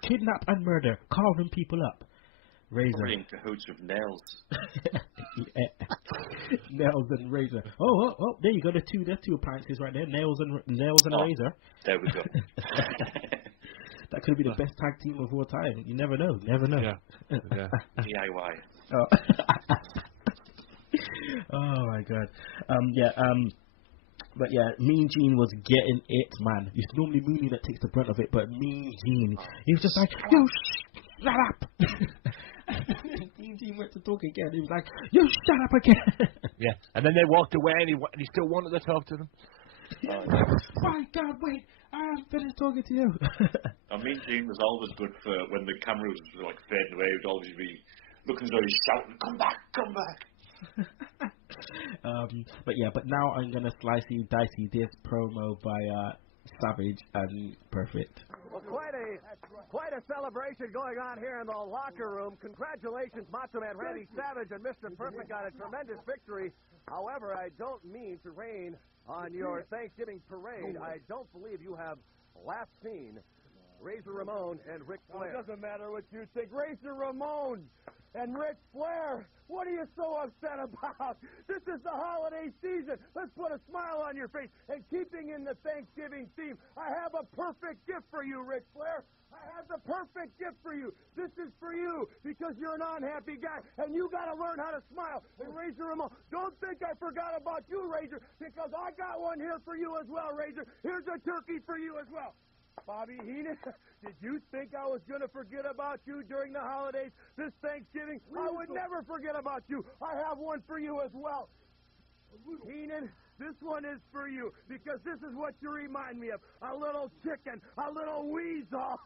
Kidnap and murder, carving people up. Razor. Probably in cahoots with Nails. Nails and Razor. Oh, there you go. There's two appliances right there. Nails and Razor. There we go. That could be the best tag team of all time. You never know. Yeah. DIY. Oh my God. But yeah, Mean Gene was getting it, man. It's normally Mooney that takes the brunt of it, but Mean Gene, he was just like, yo, shut up. Mean Gene went to talk again. He was like, yo, shut up again. Yeah, and then they walked away, and he still wanted to talk to them. My God, wait, I'm finished talking to you. Mean Gene was always good for when the camera was like fading away. He would always be looking as though he's shouting, come back. But now I'm gonna slicey dicey this promo by Savage and Perfect. Well, quite a celebration going on here in the locker room. Congratulations, Macho Man Randy Savage and Mr. Perfect on a tremendous victory. However, I don't mean to rain on your Thanksgiving parade. I don't believe you have last seen Razor Ramon and Ric Flair. It doesn't matter what you think. Razor Ramon and Ric Flair, what are you so upset about? This is the holiday season. Let's put a smile on your face. And keeping in the Thanksgiving theme, I have a perfect gift for you, Ric Flair. I have the perfect gift for you. This is for you because you're an unhappy guy, and you got to learn how to smile. And Razor Ramon, don't think I forgot about you, Razor, because I got one here for you as well, Razor. Here's a turkey for you as well. Bobby Heenan, did you think I was going to forget about you during the holidays this Thanksgiving? I would never forget about you. I have one for you as well. Heenan, this one is for you because this is what you remind me of. A little chicken, a little weasel.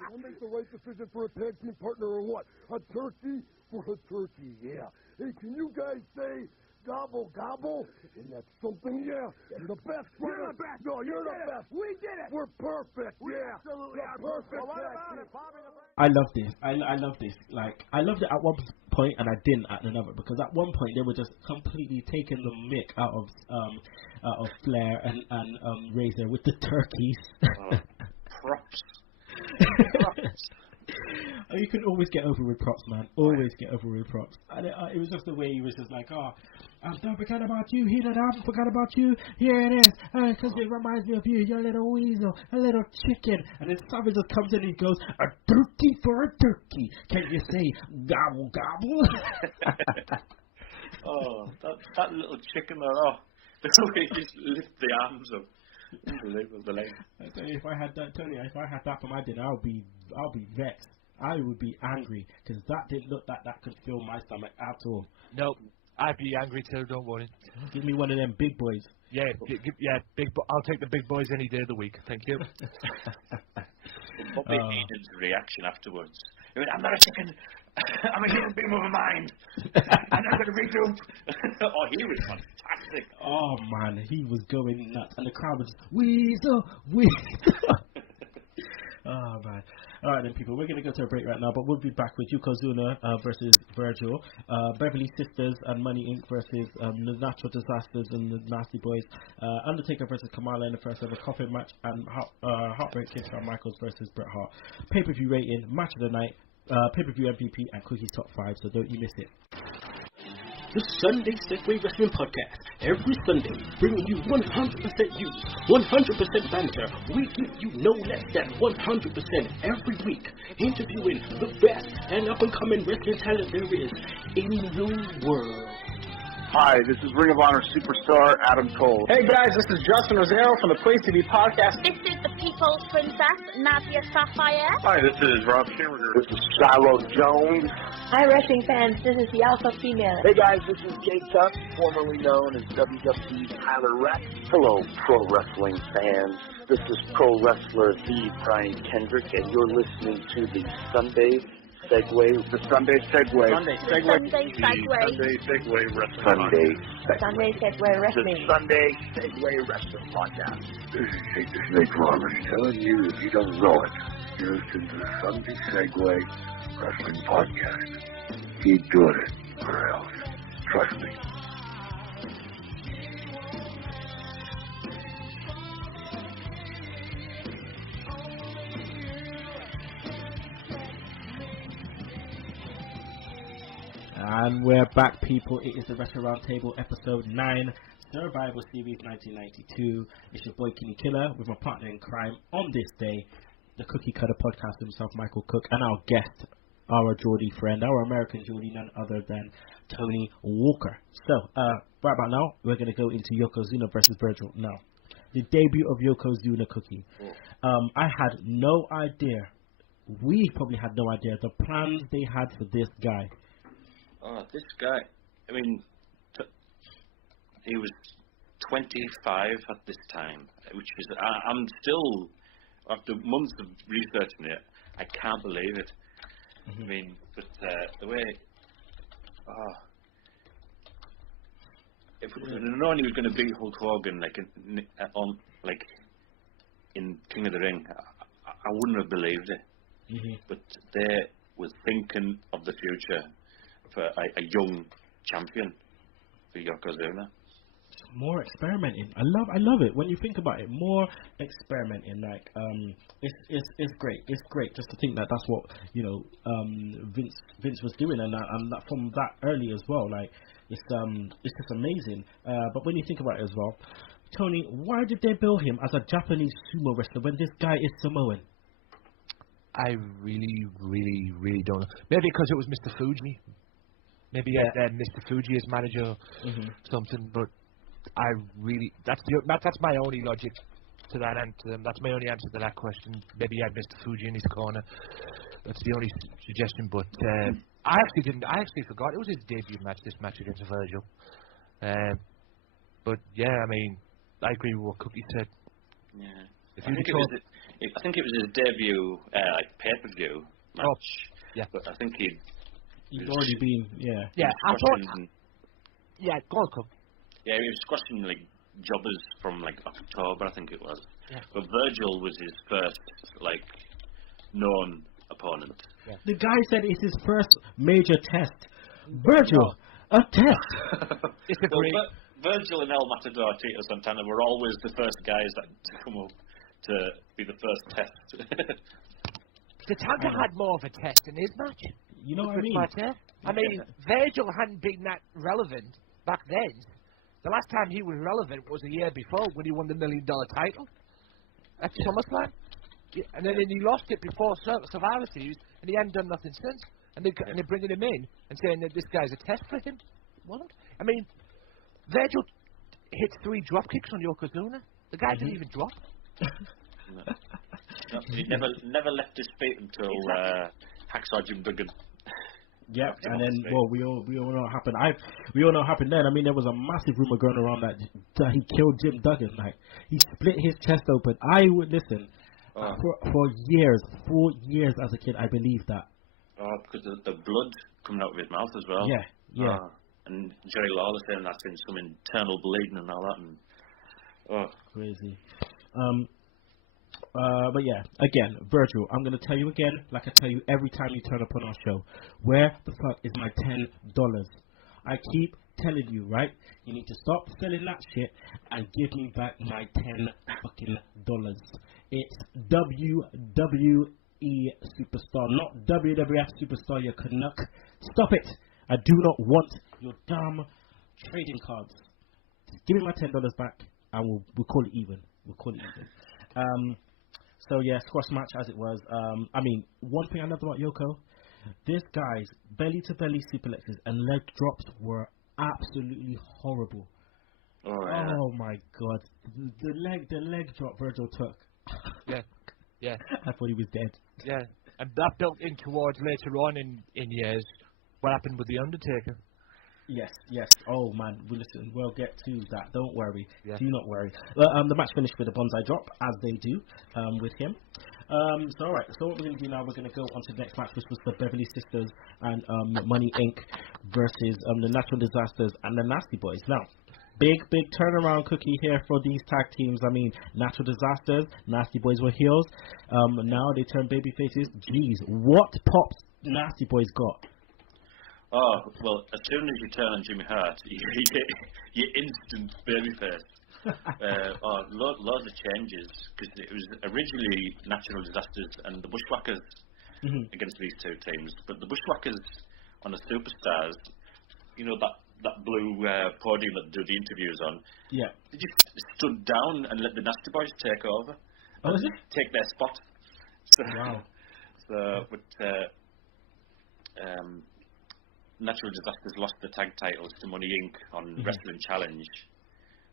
I'll make the right decision for a tag team partner or what? A turkey for a turkey, yeah. Hey, can you guys say gobble, gobble? And that's something, yeah. You're the best. You're the best. No, you're the best. We did it. We're perfect, We yeah. absolutely are perfect. Well, what tag about team. it, Bobby the Brain? I love this. I love this. Like, I loved it at one point and I didn't at another, because at one point they were just completely taking the mick out of Flair and Razor with the turkeys. Props. You can always get over with props, man. Always get over with props. And it was just the way he was just like, oh, I don't forget about you, Heenan. I haven't forgot about you. Here it is, because it reminds me of you. You're a little weasel, a little chicken. And then Savage just comes in and he goes, a turkey for a turkey. Can you say gobble gobble? Oh, that little chicken there. Oh, the way he just lift the arms up. Unbelievable, the leg. I tell you, if I had that, Tony, if I had that for my dinner, I'll be vexed. I would be angry because that didn't look like that could fill my stomach at all. Nope. I'd be angry too, don't worry. Give me one of them big boys. Yeah, I'll take the big boys any day of the week. Thank you. Bobby Heenan's reaction afterwards. I mean, I'm not a chicken. I'm a human being with a mind. I'm not going to regroup. Oh, he was fantastic. Oh, man, he was going nuts. And the crowd was, weasel, weasel. Oh, man. All right, then, people, we're going to go to a break right now, but we'll be back with Yokozuna versus Virgil, Beverly Sisters and Money Inc. versus the Natural Disasters and the Nasty Boys, Undertaker versus Kamala in the first ever coffin match, and Heartbreak Kid Shawn Michaels versus Bret Hart. Pay-per-view rating, match of the night, pay-per-view MVP, and Quickie Top 5, so don't you miss it. The Sunday Segue Wrestling Podcast. Every Sunday, bringing you 100% you, 100% banter. We give you no less than 100% every week. Interviewing the best and up-and-coming wrestling talent there is in the world. Hi, this is Ring of Honor superstar Adam Cole. Hey guys, this is Justin Rosero from the Place TV podcast. This is the People's Princess, Nadia Sapphire. Hi, this is Rob Kimmerger. This is Shiloh Jones. Hi, wrestling fans. This is the Alpha Female. Hey guys, this is Jay Tuck, formerly known as WWE's Tyler Rex. Hello, pro wrestling fans. This is pro wrestler the Brian Kendrick, and you're listening to the Sunday Segue. The Sunday Segue. Sunday Segue. Sunday Segue Wrestling. Sunday Segue Wrestling. The Sunday Segue Wrestling Podcast. This is Jake the Snake Roberts telling you if you don't know it, you listen to the Sunday Segue Wrestling Podcast. Keep doing it, or else. Trust me. And we're back, people. It is the Wrestling Roundtable, episode 9, Survivor Series 1992. It's your boy Kinny Killa with my partner in crime on this day, the Cookie Cutter podcast himself, Michael Cook, and our guest, our Geordie friend, our American Geordie, none other than Tony Walker. So, right about now, we're going to go into Yokozuna versus Virgil. Now, the debut of Yokozuna, Cookie. I had no idea, we probably had no idea, the plans they had for this guy. Oh, this guy, I mean, he was 25 at this time, which is, I'm still, after months of researching it, I can't believe it. I mean, but the way, if we had known he was going to beat Hulk Hogan, in King of the Ring, I wouldn't have believed it. But they were thinking of the future for a young champion for Yokozuna. More experimenting. I love it when you think about it. More experimenting. Like it's great. It's great just to think that that's what Vince was doing, and that from that early as well. Like it's just amazing. But when you think about it as well, Tony, why did they bill him as a Japanese sumo wrestler when this guy is Samoan? I really, really, really don't know. Maybe because it was Mr. Fuji. Maybe he had Mr. Fuji as manager, something. But that's my only logic to that answer. That's my only answer to that question. Maybe he had Mr. Fuji in his corner. That's the only suggestion. But I actually forgot it was his debut match. This match against Virgil. But yeah, I mean, I agree with what Cookie said. Yeah. I think it was his debut pay-per-view match. Oh, yeah. But I think he'd already been, Yeah, I thought. Yeah, go on, Cook. Yeah, he was squashing like jobbers from like October, I think it was. Yeah. But Virgil was his first like known opponent. Yeah. The guy said it's his first major test. Virgil, a test. It's a great. Virgil and El Matador Tito Santana were always the first guys that to come up to be the first test. Tatanka had more of a test in his match. You know what I mean? I mean, Virgil hadn't been that relevant back then. The last time he was relevant was a year before when he won the $1 million title at SummerSlam. And then he lost it before Survivor Series, and he hadn't done nothing since. And they're bringing him in and saying that this guy's a test for him. What? I mean, Virgil hit 3 drop kicks on Yokozuna. The guy didn't even drop. No, he never left his feet until Hacksaw Jim Duggan. Yeah, and then we all know what happened. We all know what happened then. I mean, there was a massive rumor going around that he killed Jim Duggan. Like he split his chest open. I would listen for years, 4 years as a kid. I believed that. Because the blood coming out of his mouth as well. Yeah. And Jerry Lawler saying that's in some internal bleeding and all that. And crazy. But yeah, again, Virgil, I'm going to tell you again, like I tell you every time you turn up on our show, where the fuck is my $10? I keep telling you, right? You need to stop selling that shit and give me back my $10 fucking dollars. It's WWE Superstar, not WWF Superstar, you Canuck. Stop it. I do not want your dumb trading cards. Just give me my $10 back and we'll call it even. So yeah, squash match as it was. I mean, one thing I loved about Yoko, this guy's belly to belly suplexes and leg drops were absolutely horrible. Oh my god, the leg drop Virgil took. Yeah. I thought he was dead. Yeah, and that built in towards later on in years what happened with the Undertaker. Yes. Oh man, we'll get to that. Don't worry. Yeah. Do not worry. The match finished with a bonsai drop, as they do with him. So alright. So what we're going to do now, we're going to go on to the next match, which was the Beverly Sisters and Money Inc. versus the Natural Disasters and the Nasty Boys. Now, big turnaround cookie here for these tag teams. I mean, Natural Disasters, Nasty Boys were heels. Now they turn baby faces. Jeez, what pops Nasty Boys got? Oh, well, as soon as you turn on Jimmy Hart, you're instant babyface. Loads of changes, because it was originally Natural Disasters and the Bushwhackers against these two teams. But the Bushwhackers on the Superstars, you know, that blue podium that they do the interviews on, they just stood down and let the Nasty Boys take over. Take their spot. So, wow. Natural Disasters lost the tag titles to Money Inc. on Wrestling Challenge,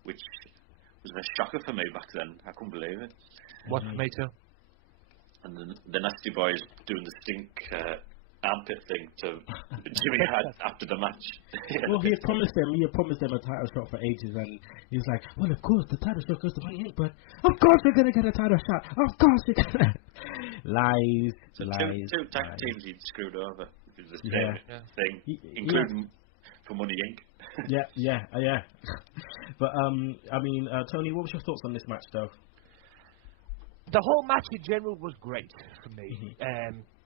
which was a shocker for me back then. I couldn't believe it. What for me too? And the Nasty Boys doing the stink armpit thing to Jimmy Hart after the match. Well, he had promised them a title shot for ages, and he's like, well, of course, the title shot goes to Money Inc., but of course we're going to get a title shot. Of course we're going to... Lies. Two tag teams he'd screwed over. It was the same thing, including for Money Inc. Yeah. But, I mean, Tony, what was your thoughts on this match, though? the whole match in general was great for me.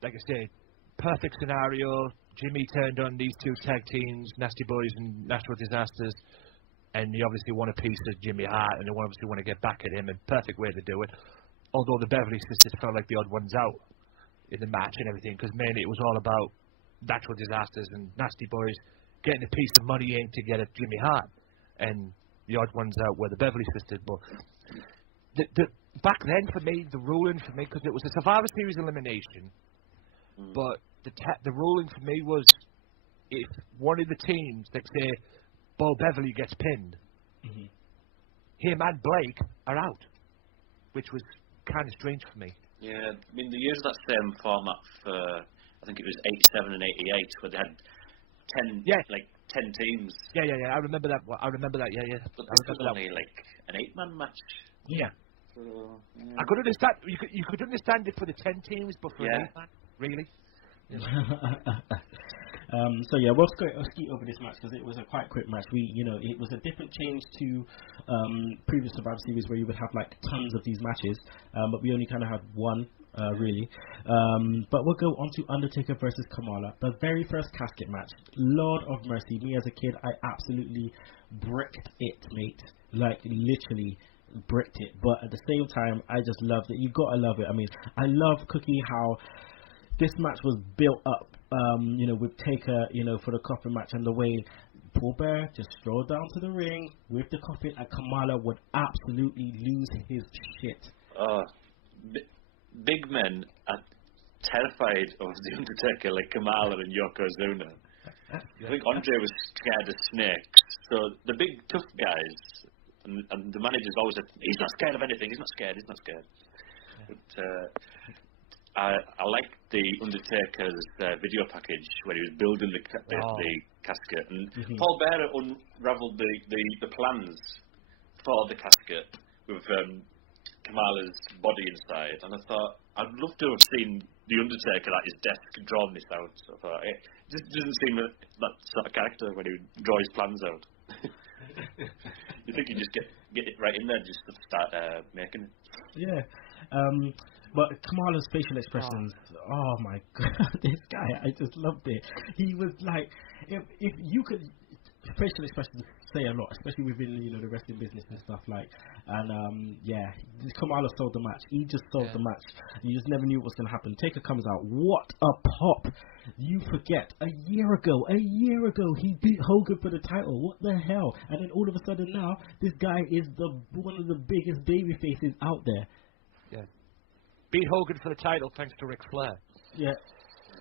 Like I said, perfect scenario. Jimmy turned on these two tag teams, Nasty Boys and Natural Disasters, and they obviously want a piece of Jimmy Hart, and they obviously want to get back at him, and perfect way to do it. Although the Beverly Sisters felt like the odd ones out in the match and everything, because mainly it was all about Natural Disasters and Nasty Boys getting a piece of money in to get at Jimmy Hart, and the odd ones out were the Beverly Sisters. But the back then, for me, the ruling for me, because it was a Survivor Series elimination, but the ruling for me was if one of the teams, like say, Bo Beverly gets pinned, him and Blake are out, which was kind of strange for me. Yeah, I mean, they used that same format for, I think it was 87 and 88, where they had 10 teams. Yeah. I remember that. Yeah. But this was only like an 8-man match. Yeah. So, yeah. I could understand. You could understand it for the 10 teams, but for an 8-man, really. So yeah, we'll skeet over this match because it was a quite quick match. It was a different change to previous Survivor Series where you would have like tons of these matches, but we only kind of had one really. But we'll go on to Undertaker versus Kamala, the very first casket match. Lord of mercy, me as a kid, I absolutely bricked it, mate. Like literally bricked it. But at the same time, I just loved it. You gotta love it. I mean, I love Cookie how this match was built up. With Taker, for the coffin match, and the way Paul Bearer just strolled down to the ring with the coffin, and Kamala would absolutely lose his shit. Big men are terrified of the Undertaker, like Kamala and Yokozuna. I think Andre was scared of snakes, so the big tough guys, and the managers always said, he's not scared of anything, he's not scared. But I liked the Undertaker's video package where he was building the casket, and Paul Bearer unravelled the plans for the casket with Kamala's body inside, and I thought I'd love to have seen the Undertaker at his desk drawn this out. So I thought it just doesn't seem that sort of character when he would draw his plans out. You think you just get it right in there, just to start making it. Yeah. But Kamala's facial expressions, oh my god, this guy, I just loved it. He was like, if you could, facial expressions say a lot, especially within the wrestling business and stuff like. And Kamala sold the match. He just sold the match. You just never knew what was going to happen. Taker comes out. What a pop! You forget a year ago, he beat Hogan for the title. What the hell? And then all of a sudden now, this guy is one of the biggest baby faces out there. Yeah. Beat Hogan for the title thanks to Ric Flair. Yeah.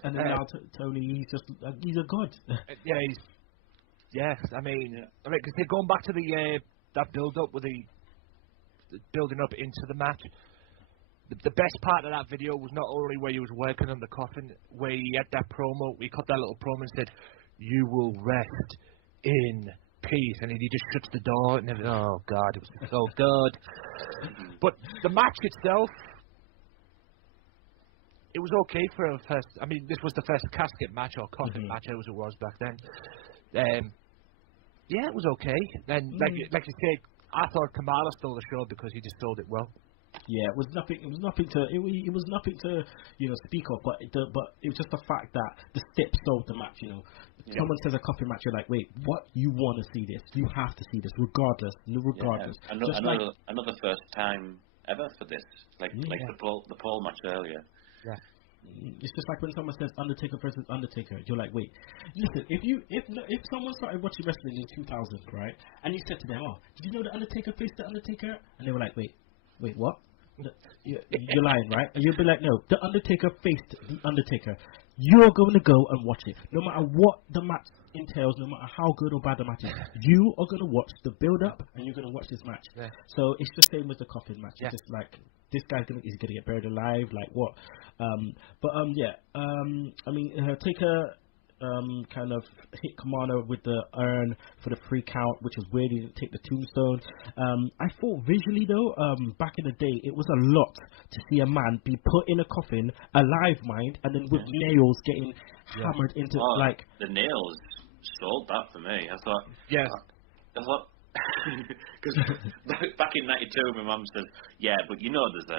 And then now Tony, he's a god. I mean, because they're going back to the that build-up with the building up into the match. The best part of that video was not only where he was working on the coffin, where he had that promo, he cut that little promo and said, "You will rest in peace," and he just shuts the door and everything. Oh God, it was so good. But the match itself, it was okay for a first. I mean, this was the first casket match or coffin match, as it was back then. It was okay. And like you said, I thought Kamala stole the show because he just sold it well. Yeah, it was nothing to speak of, but it was just the fact that the step sold the match. Someone says a coffin match, you're like, wait, what? You want to see this? You have to see this, regardless. Yeah. Another first time ever for this, like the Paul match earlier. Yeah. It's just like when someone says Undertaker versus Undertaker, you're like, wait, listen, if someone started watching wrestling in 2000, right, and you said to them, oh, did you know the Undertaker faced the Undertaker? And they were like, wait, what? You're lying, right? And you'll be like, no, the Undertaker faced the Undertaker. You're going to go and watch it, no matter what the match entails, no matter how good or bad the match is. You are going to watch the build-up, and you're going to watch this match. Yeah. So it's the same with the coffin match. It's just like, this guy's going to get buried alive, like what? Taker kind of hit Kamala with the urn for the 3 count, which was weird. He didn't take the tombstone. I thought visually though, back in the day, it was a lot to see a man be put in a coffin, alive, mind, and then with nails getting hammered into the nails sold that for me. I thought, because back in '92, my mum says, yeah, but there's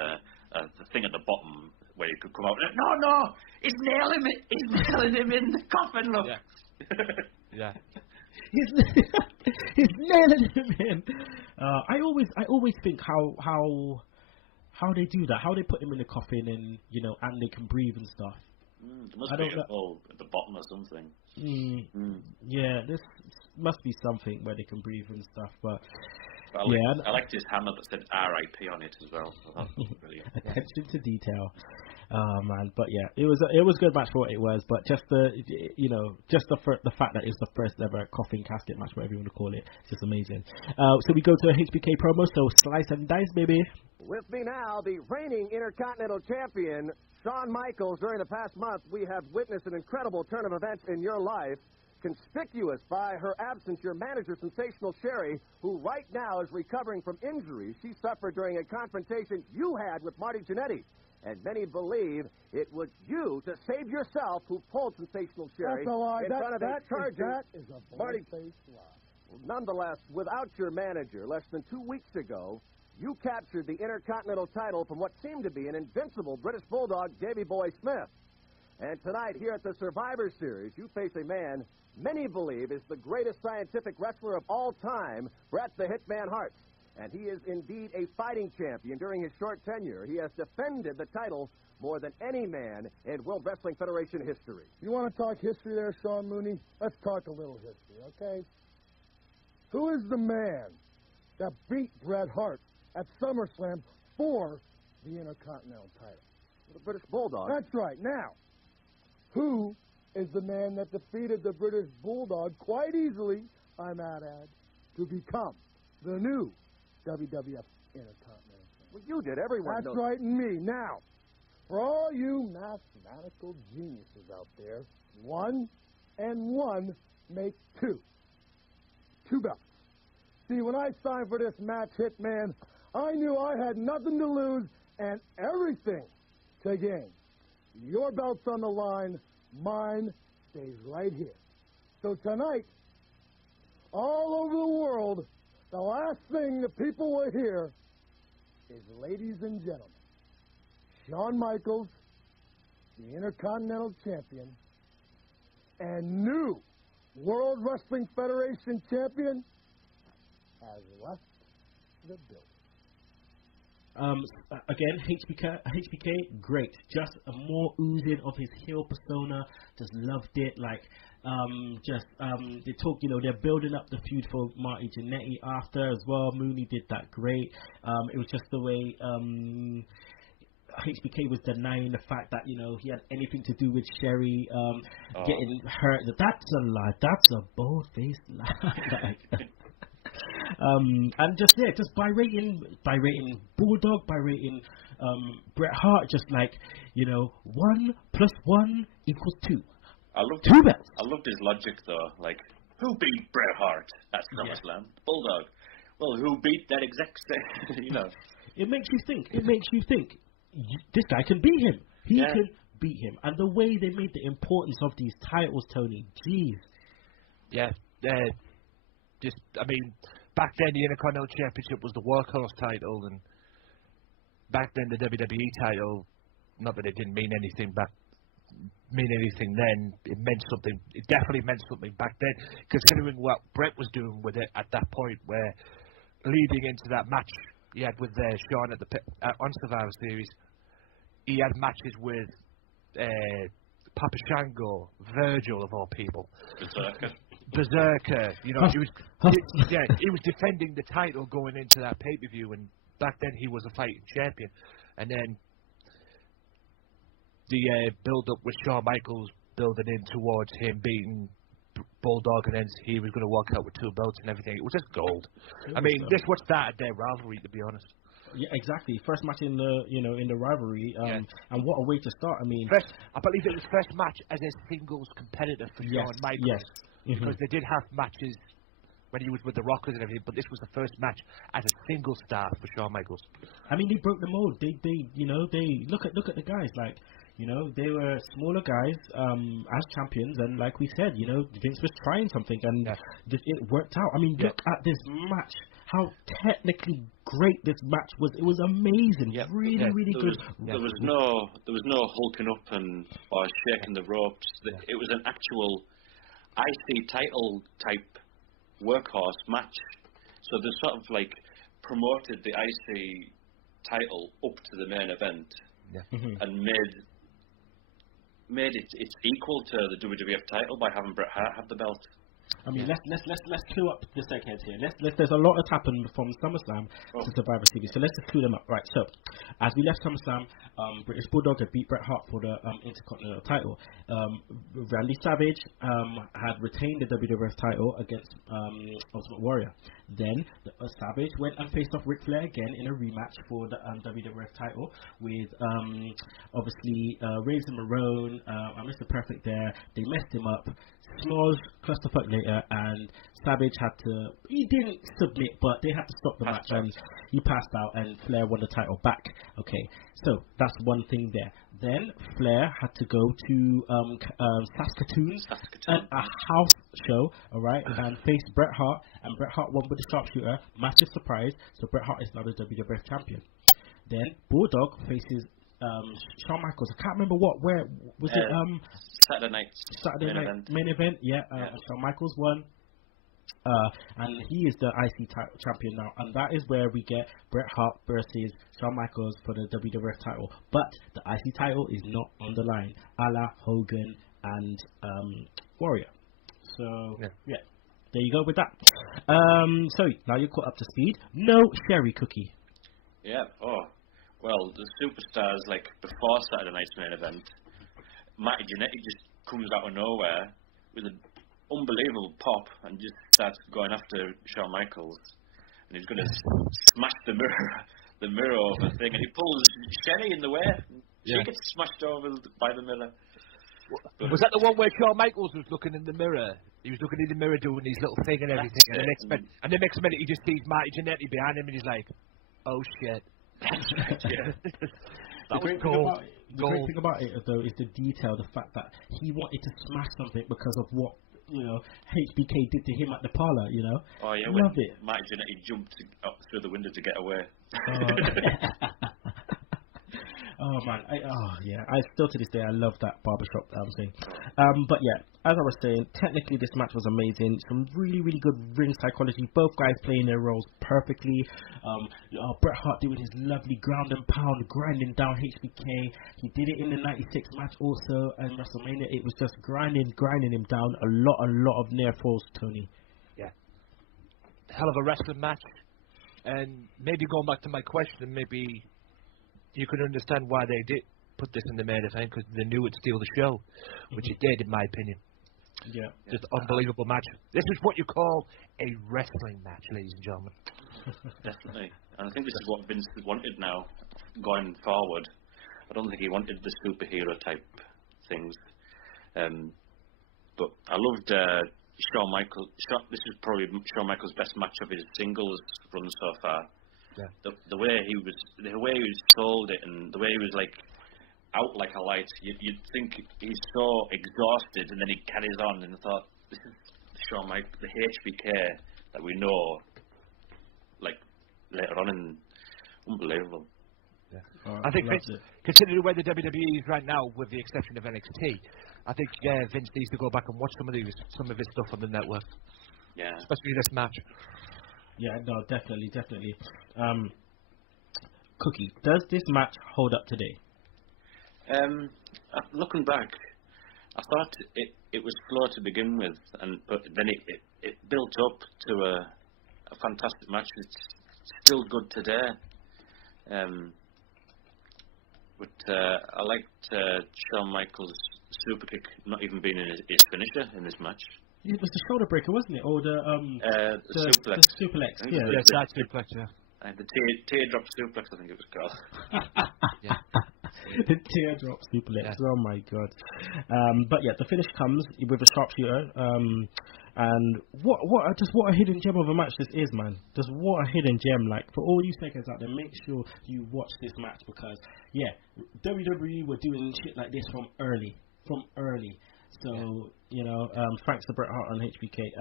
the thing at the bottom where he could come out. No, he's nailing him in the coffin. Look. Yeah. He's nailing him in. I always think how they do that, how they put him in the coffin and and they can breathe and stuff. There must be a hole at the bottom or something. Yeah, this must be something where they can breathe and stuff. But I liked his hammer that said R.I.P. on it as well. So that was brilliant. Attention to detail. Man, but yeah, it was a good match for what it was. But just the fact that it's the first ever coffin casket match, whatever you want to call it, it's just amazing. So we go to a HBK promo. So slice and dice, baby. With me now, the reigning Intercontinental Champion, Shawn Michaels. During the past month, we have witnessed an incredible turn of events in your life. Conspicuous by her absence, your manager, Sensational Sherry, who right now is recovering from injuries she suffered during a confrontation you had with Marty Jannetty. And many believe it was you, to save yourself, who pulled Sensational Sherry That's a lie. in front of a charging That is a bold-faced lie. Nonetheless, without your manager, less than 2 weeks ago, you captured the Intercontinental title from what seemed to be an invincible British Bulldog, Davey Boy Smith. And tonight, here at the Survivor Series, you face a man many believe is the greatest scientific wrestler of all time, Bret the Hitman Hart. And he is indeed a fighting champion. During his short tenure, he has defended the title more than any man in World Wrestling Federation history. You want to talk history there, Sean Mooney? Let's talk a little history, okay? Who is the man that beat Bret Hart at SummerSlam for the Intercontinental title? The British Bulldog. That's right. Now, who is the man that defeated the British Bulldog quite easily, I might add, to become the new WWF Intercontinental Champion? Well, you did. Everyone That's knows. right, and me. Now, for all you mathematical geniuses out there, 1 and 1 make 2. 2 belts. See, when I signed for this match, Hitman, I knew I had nothing to lose and everything to gain. Your belt's on the line. Mine stays right here. So tonight, all over the world, the last thing the people will hear is, ladies and gentlemen, Shawn Michaels, the Intercontinental Champion, and new World Wrestling Federation Champion, has left the building. Again, HBK, great. Just a more oozing of his heel persona. Just loved it. Like, they talk, they're building up the feud for Marty Jannetty after as well. Mooney did that great. It was just the way HBK was denying the fact that, he had anything to do with Sherry getting hurt. That's a lie. That's a bold-faced lie. And just by rating Bulldog, by rating Bret Hart, just like 1 + 1 = 2. I loved 2 belts. I loved his logic though. Like, who beat Bret Hart at SummerSlam? Bulldog. Well, who beat that exact same? It makes you think. This guy can beat him. He can beat him. And the way they made the importance of these titles, Tony. Jeez. Yeah. Back then the Intercontinental Championship was the Workhorse title, and back then the WWE title, not that it didn't mean anything then, it meant something. It definitely meant something back then, considering what Bret was doing with it at that point, where leading into that match he had with Shawn on Survivor Series, he had matches with Papa Shango, Virgil of all people. Berserker, he was defending the title going into that pay-per-view, and back then he was a fighting champion. And then the build-up with Shawn Michaels building in towards him beating Bulldog, and then he was going to walk out with 2 belts and everything. It was just gold. This what started their rivalry, to be honest. Yeah, exactly. First match in the in the rivalry, and what a way to start. I believe it was first match as a singles competitor for Shawn Michaels. Yes. Because they did have matches when he was with the Rockers and everything, but this was the first match as a single star for Shawn Michaels. They broke the mold. They look at the guys, like, they were smaller guys as champions, and like we said, Vince was trying something, and it worked out. Look at this match, how technically great this match was. It was amazing. Yep. Really good. There was no hulking up or shaking the ropes. It was an actual IC title type workhorse match. So they sort of like promoted the IC title up to the main event and made it equal to the WWF title by having Bret Hart have the belt. I mean, let's clue up the segheads here. There's a lot that's happened from SummerSlam to Survivor Series, so let's just clue them up. Right, so as we left SummerSlam, British Bulldog had beat Bret Hart for the Intercontinental title. Randy Savage had retained the WWF title against Ultimate Warrior. Then Savage went and faced off Ric Flair again in a rematch for the WWF title with obviously Razor Ramon and Mr. Perfect there. They messed him up. Smalls clusterfuck later, and Savage he didn't submit, but they had to stop the match, and he passed out, and Flair won the title back. Okay, so that's one thing there. Then Flair had to go to Saskatoon, a house show, alright, and face Bret Hart, and Bret Hart won with the sharpshooter. Massive surprise, so Bret Hart is now the WWF champion. Then Bulldog faces Shawn Michaels. I can't remember where was it? Saturday night main event. Yeah. Shawn Michaels won, and he is the IC champion now, and that is where we get Bret Hart versus Shawn Michaels for the WWF title. But the IC title is not on the line, a la Hogan and Warrior. So yeah, there you go with that. So now you're caught up to speed. No Sherry Cookie. Yeah. Oh. Well, the superstars, like, before Saturday night's main event, Matty Jannetty just comes out of nowhere with an unbelievable pop and just starts going after Shawn Michaels. And he's going to smash the mirror over the thing. And he pulls Sherry in the way. She gets smashed over by the mirror. Was that the one where Shawn Michaels was looking in the mirror? He was looking in the mirror doing his little thing and everything. And the next minute he just sees Matty Jannetty behind him and he's like, oh, shit. The great thing about it, though, is the detail, the fact that he wanted to smash something because of what HBK did to him at the parlor. Oh yeah, love it. Matty Jannetty jumped up through the window to get away. Oh man, I still to this day I love that barbershop thing. But yeah, as I was saying, technically this match was amazing. Some really good ring psychology. Both guys playing their roles perfectly. Bret Hart doing his lovely ground and pound, grinding down HBK. He did it in the '96 match also, and WrestleMania. It was just grinding him down. A lot of near falls, Tony. Yeah, hell of a wrestling match. And maybe going back to my question, maybe you could understand why they did put this in the main event, because they knew it'd steal the show, which it did, in my opinion. Yeah. Just unbelievable match. This is what you call a wrestling match, ladies and gentlemen. Definitely. And I think this is what Vince wanted now, going forward. I don't think he wanted the superhero type things. But I loved Shawn Michaels. This is probably Shawn Michaels' best match of his singles run so far. Yeah. The way he was sold it, and the way he was like out like a light. You'd think he's so exhausted, and then he carries on. And I thought, this is Shawn Michaels, the HBK that we know, like later on, and unbelievable. Yeah. I think considering where the WWE is right now, with the exception of NXT, I think Vince needs to go back and watch some of his stuff on the network. Yeah. Especially this match. Yeah, no, definitely. Cookie, does this match hold up today? Looking back, I thought it was slow to begin with, but then it built up to a fantastic match. It's still good today. But I liked Shawn Michaels' super kick not even being in his finisher in this match. It was the shoulder breaker, wasn't it? Or the suplex. The suplex. Yeah, that suplex. Yeah. The teardrop suplex, I think it was called. Yeah. The teardrop suplex. Yeah. Oh my god. But yeah, the finish comes with a sharpshooter. And what a hidden gem of a match this is, man. Just what a hidden gem. Like, for all you seconds out there, make sure you watch this match, because WWE were doing shit like this from early. So thanks to Bret Hart and HBK.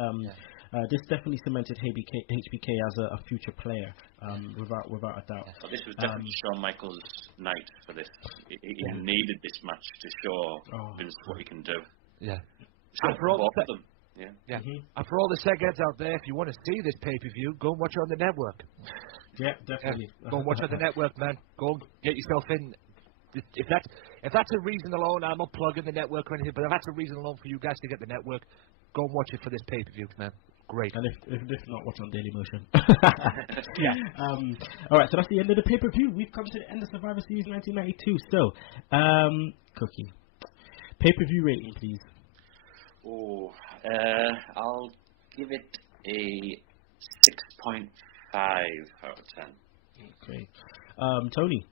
this definitely cemented HBK as a future player, without a doubt. Well, this was definitely Shawn Michaels' night for this. He needed this match to show Vince what he can do. Yeah. So for all of them. Yeah. And for all the segheads out there, if you want to see this pay-per-view, go and watch it on the network. Yeah, definitely. Go and watch it on the network, man. Go and get yourself in. If that's a reason alone, I'm not plugging the network or anything, but if that's a reason alone for you guys to get the network, go and watch it for this pay-per-view, man. Great. And if not, watch on Dailymotion. Yeah. All right, so that's the end of the pay-per-view. We've come to the end of Survivor Series 1992. So, Cookie, pay-per-view rating, please. Oh, I'll give it a 6.5 out of 10. Okay. Tony?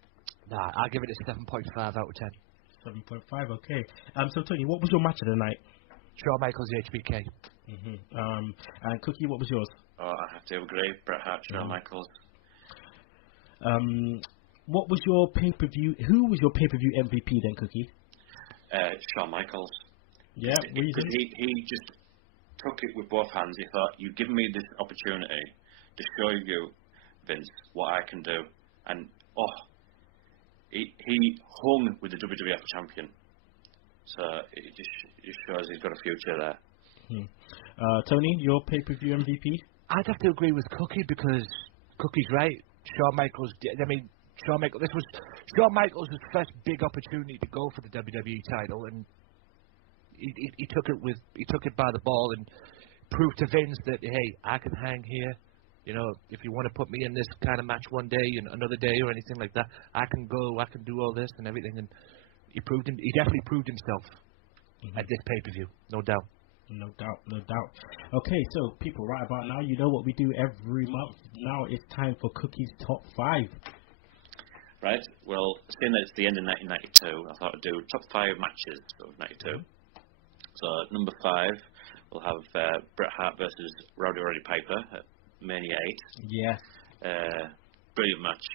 Nah, I'll give it a 7.5 out of 10. 7.5, okay. So, Tony, what was your match of the night? Shawn Michaels, HBK. And Cookie, what was yours? Oh, I have to agree. Bret Hart, Shawn Michaels. What was your pay-per-view? Who was your pay-per-view MVP then, Cookie? Shawn Michaels. Yeah, because he just took it with both hands. He thought, "You've given me this opportunity to show you, Vince, what I can do." And he hung with the WWF champion. So it just shows he's got a future there. Tony, your pay-per-view MVP? I'd have to agree with Cookie because Cookie's right. Shawn Michaels. Shawn Michaels. This was Shawn Michaels' first big opportunity to go for the WWE title, and he took it by the ball and proved to Vince that, hey, I can hang here. You know, if you want to put me in this kind of match one day and another day or anything like that, I can go. I can do all this and everything. And he definitely proved himself at this pay-per-view, no doubt. No doubt. Okay, so people, right about now, you know what we do every month. Now it's time for Cookie's Top 5. Right. Well, seeing that it's the end of 1992, I thought I'd do top 5 matches of 92. So number 5, we'll have Bret Hart versus Roddy Piper at Mania 8. Yes. Brilliant match,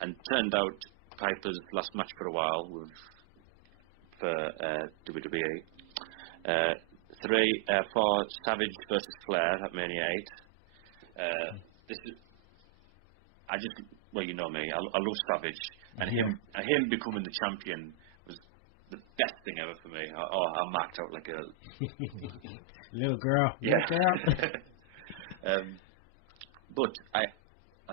and turned out Piper's last match for a while for WWE. 4, Savage versus Flair at Mania 8. This is, well, you know me, I love Savage, and him becoming the champion was the best thing ever for me. I marked out like a little girl. Yeah. But I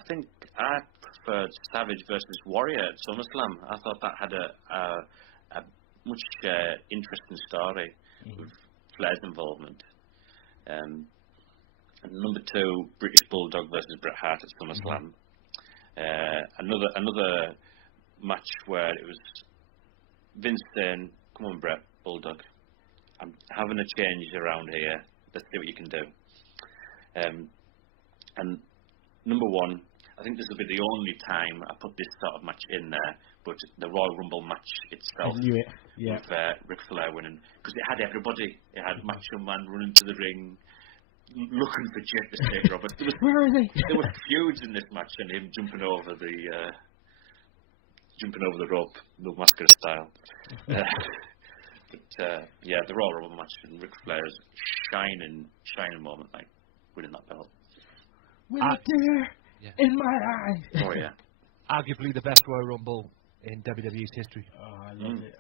think I preferred Savage versus Warrior at SummerSlam. I thought that had a much interesting story with Flair's involvement. And number 2, British Bulldog versus Bret Hart at SummerSlam. Another match where it was Vince saying, "Come on, Bret, Bulldog, I'm having a change around here. Let's see what you can do." And number 1, I think this will be the only time I put this sort of match in there, but the Royal Rumble match itself, I knew it. Yeah. With Ric Flair winning, because it had everybody. It had Macho Man running to the ring, looking for Jake the Snake Roberts. Where is he? There were feuds in this match, and him jumping over the rope, no mascara style. Yeah, the Royal Rumble match and Ric Flair's shining moment, like winning that belt. With a tear in my eyes. Oh yeah. Arguably the best Royal Rumble in WWE's history. Oh, I loved it.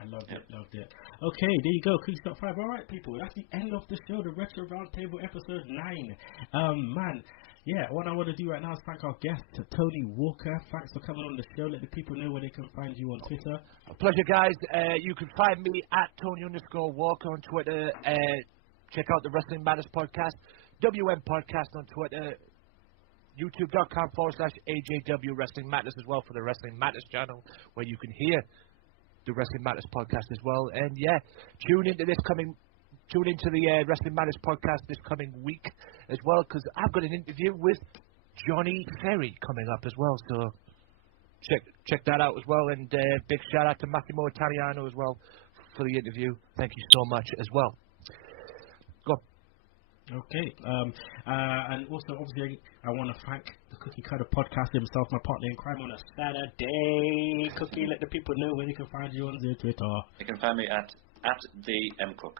Okay, there you go. Cookie Top 5. All right, people, that's the end of the show, the Retro Roundtable episode 9. Man, yeah, what I want to do right now is thank our guest, Tony Walker. Thanks for coming on the show. Let the people know where they can find you on Twitter. A pleasure, guys. You can find me at Tony_Walker on Twitter. Check out the Wrestling Matters podcast, WM Podcast on Twitter. YouTube.com/AJW Wrestling Matters as well for the Wrestling Matters channel, where you can hear the Wrestling Matters podcast as well. And yeah, tune into the Wrestling Matters podcast this coming week as well, because I've got an interview with Johnny Ferry coming up as well. So check that out as well. And big shout out to Massimo Italiano as well for the interview. Thank you so much as well. Go. Okay, and also obviously I want to thank the Cookie Cutter podcast himself, my partner in crime on a Saturday. Cookie, let the people know where they can find you on their Twitter. You can find me at the M Cook.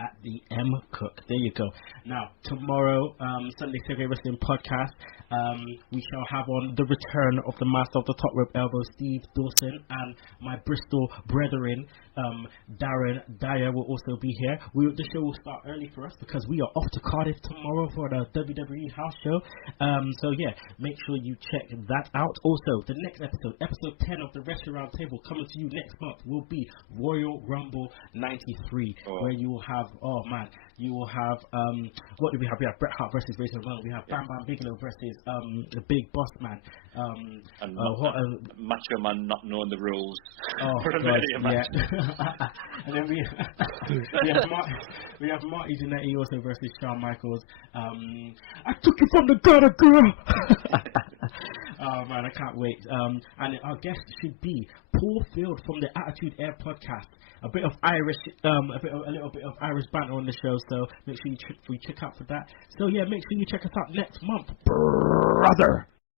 at the M Cook. There you go. Now, tomorrow, Sunday Segue Wrestling Podcast, we shall have on the return of the master of the top rope elbow, Steve Dawson, and my Bristol brethren, Darren Dyer, will also be here. The show will start early for us because we are off to Cardiff tomorrow for the WWE house show. So yeah, make sure you check that out. Also, the next episode 10 of the Wrestling Roundtable, coming to you next month, will be Royal Rumble 93, where you will have, what do we have? We have Bret Hart versus Razor Ramon. We have Bam Bam Bigelow versus the Big Boss Man. Macho Man not knowing the rules for a God, match. And then we have Marty Jannetty also versus Shawn Michaels. I took you from the gutter, girl. Oh man, I can't wait. And our guest should be Paul Field from the Attitude Air podcast. A bit of Irish, a little bit of Irish banter on the show. So make sure you check out for that. So yeah, make sure you check us out next month, brother.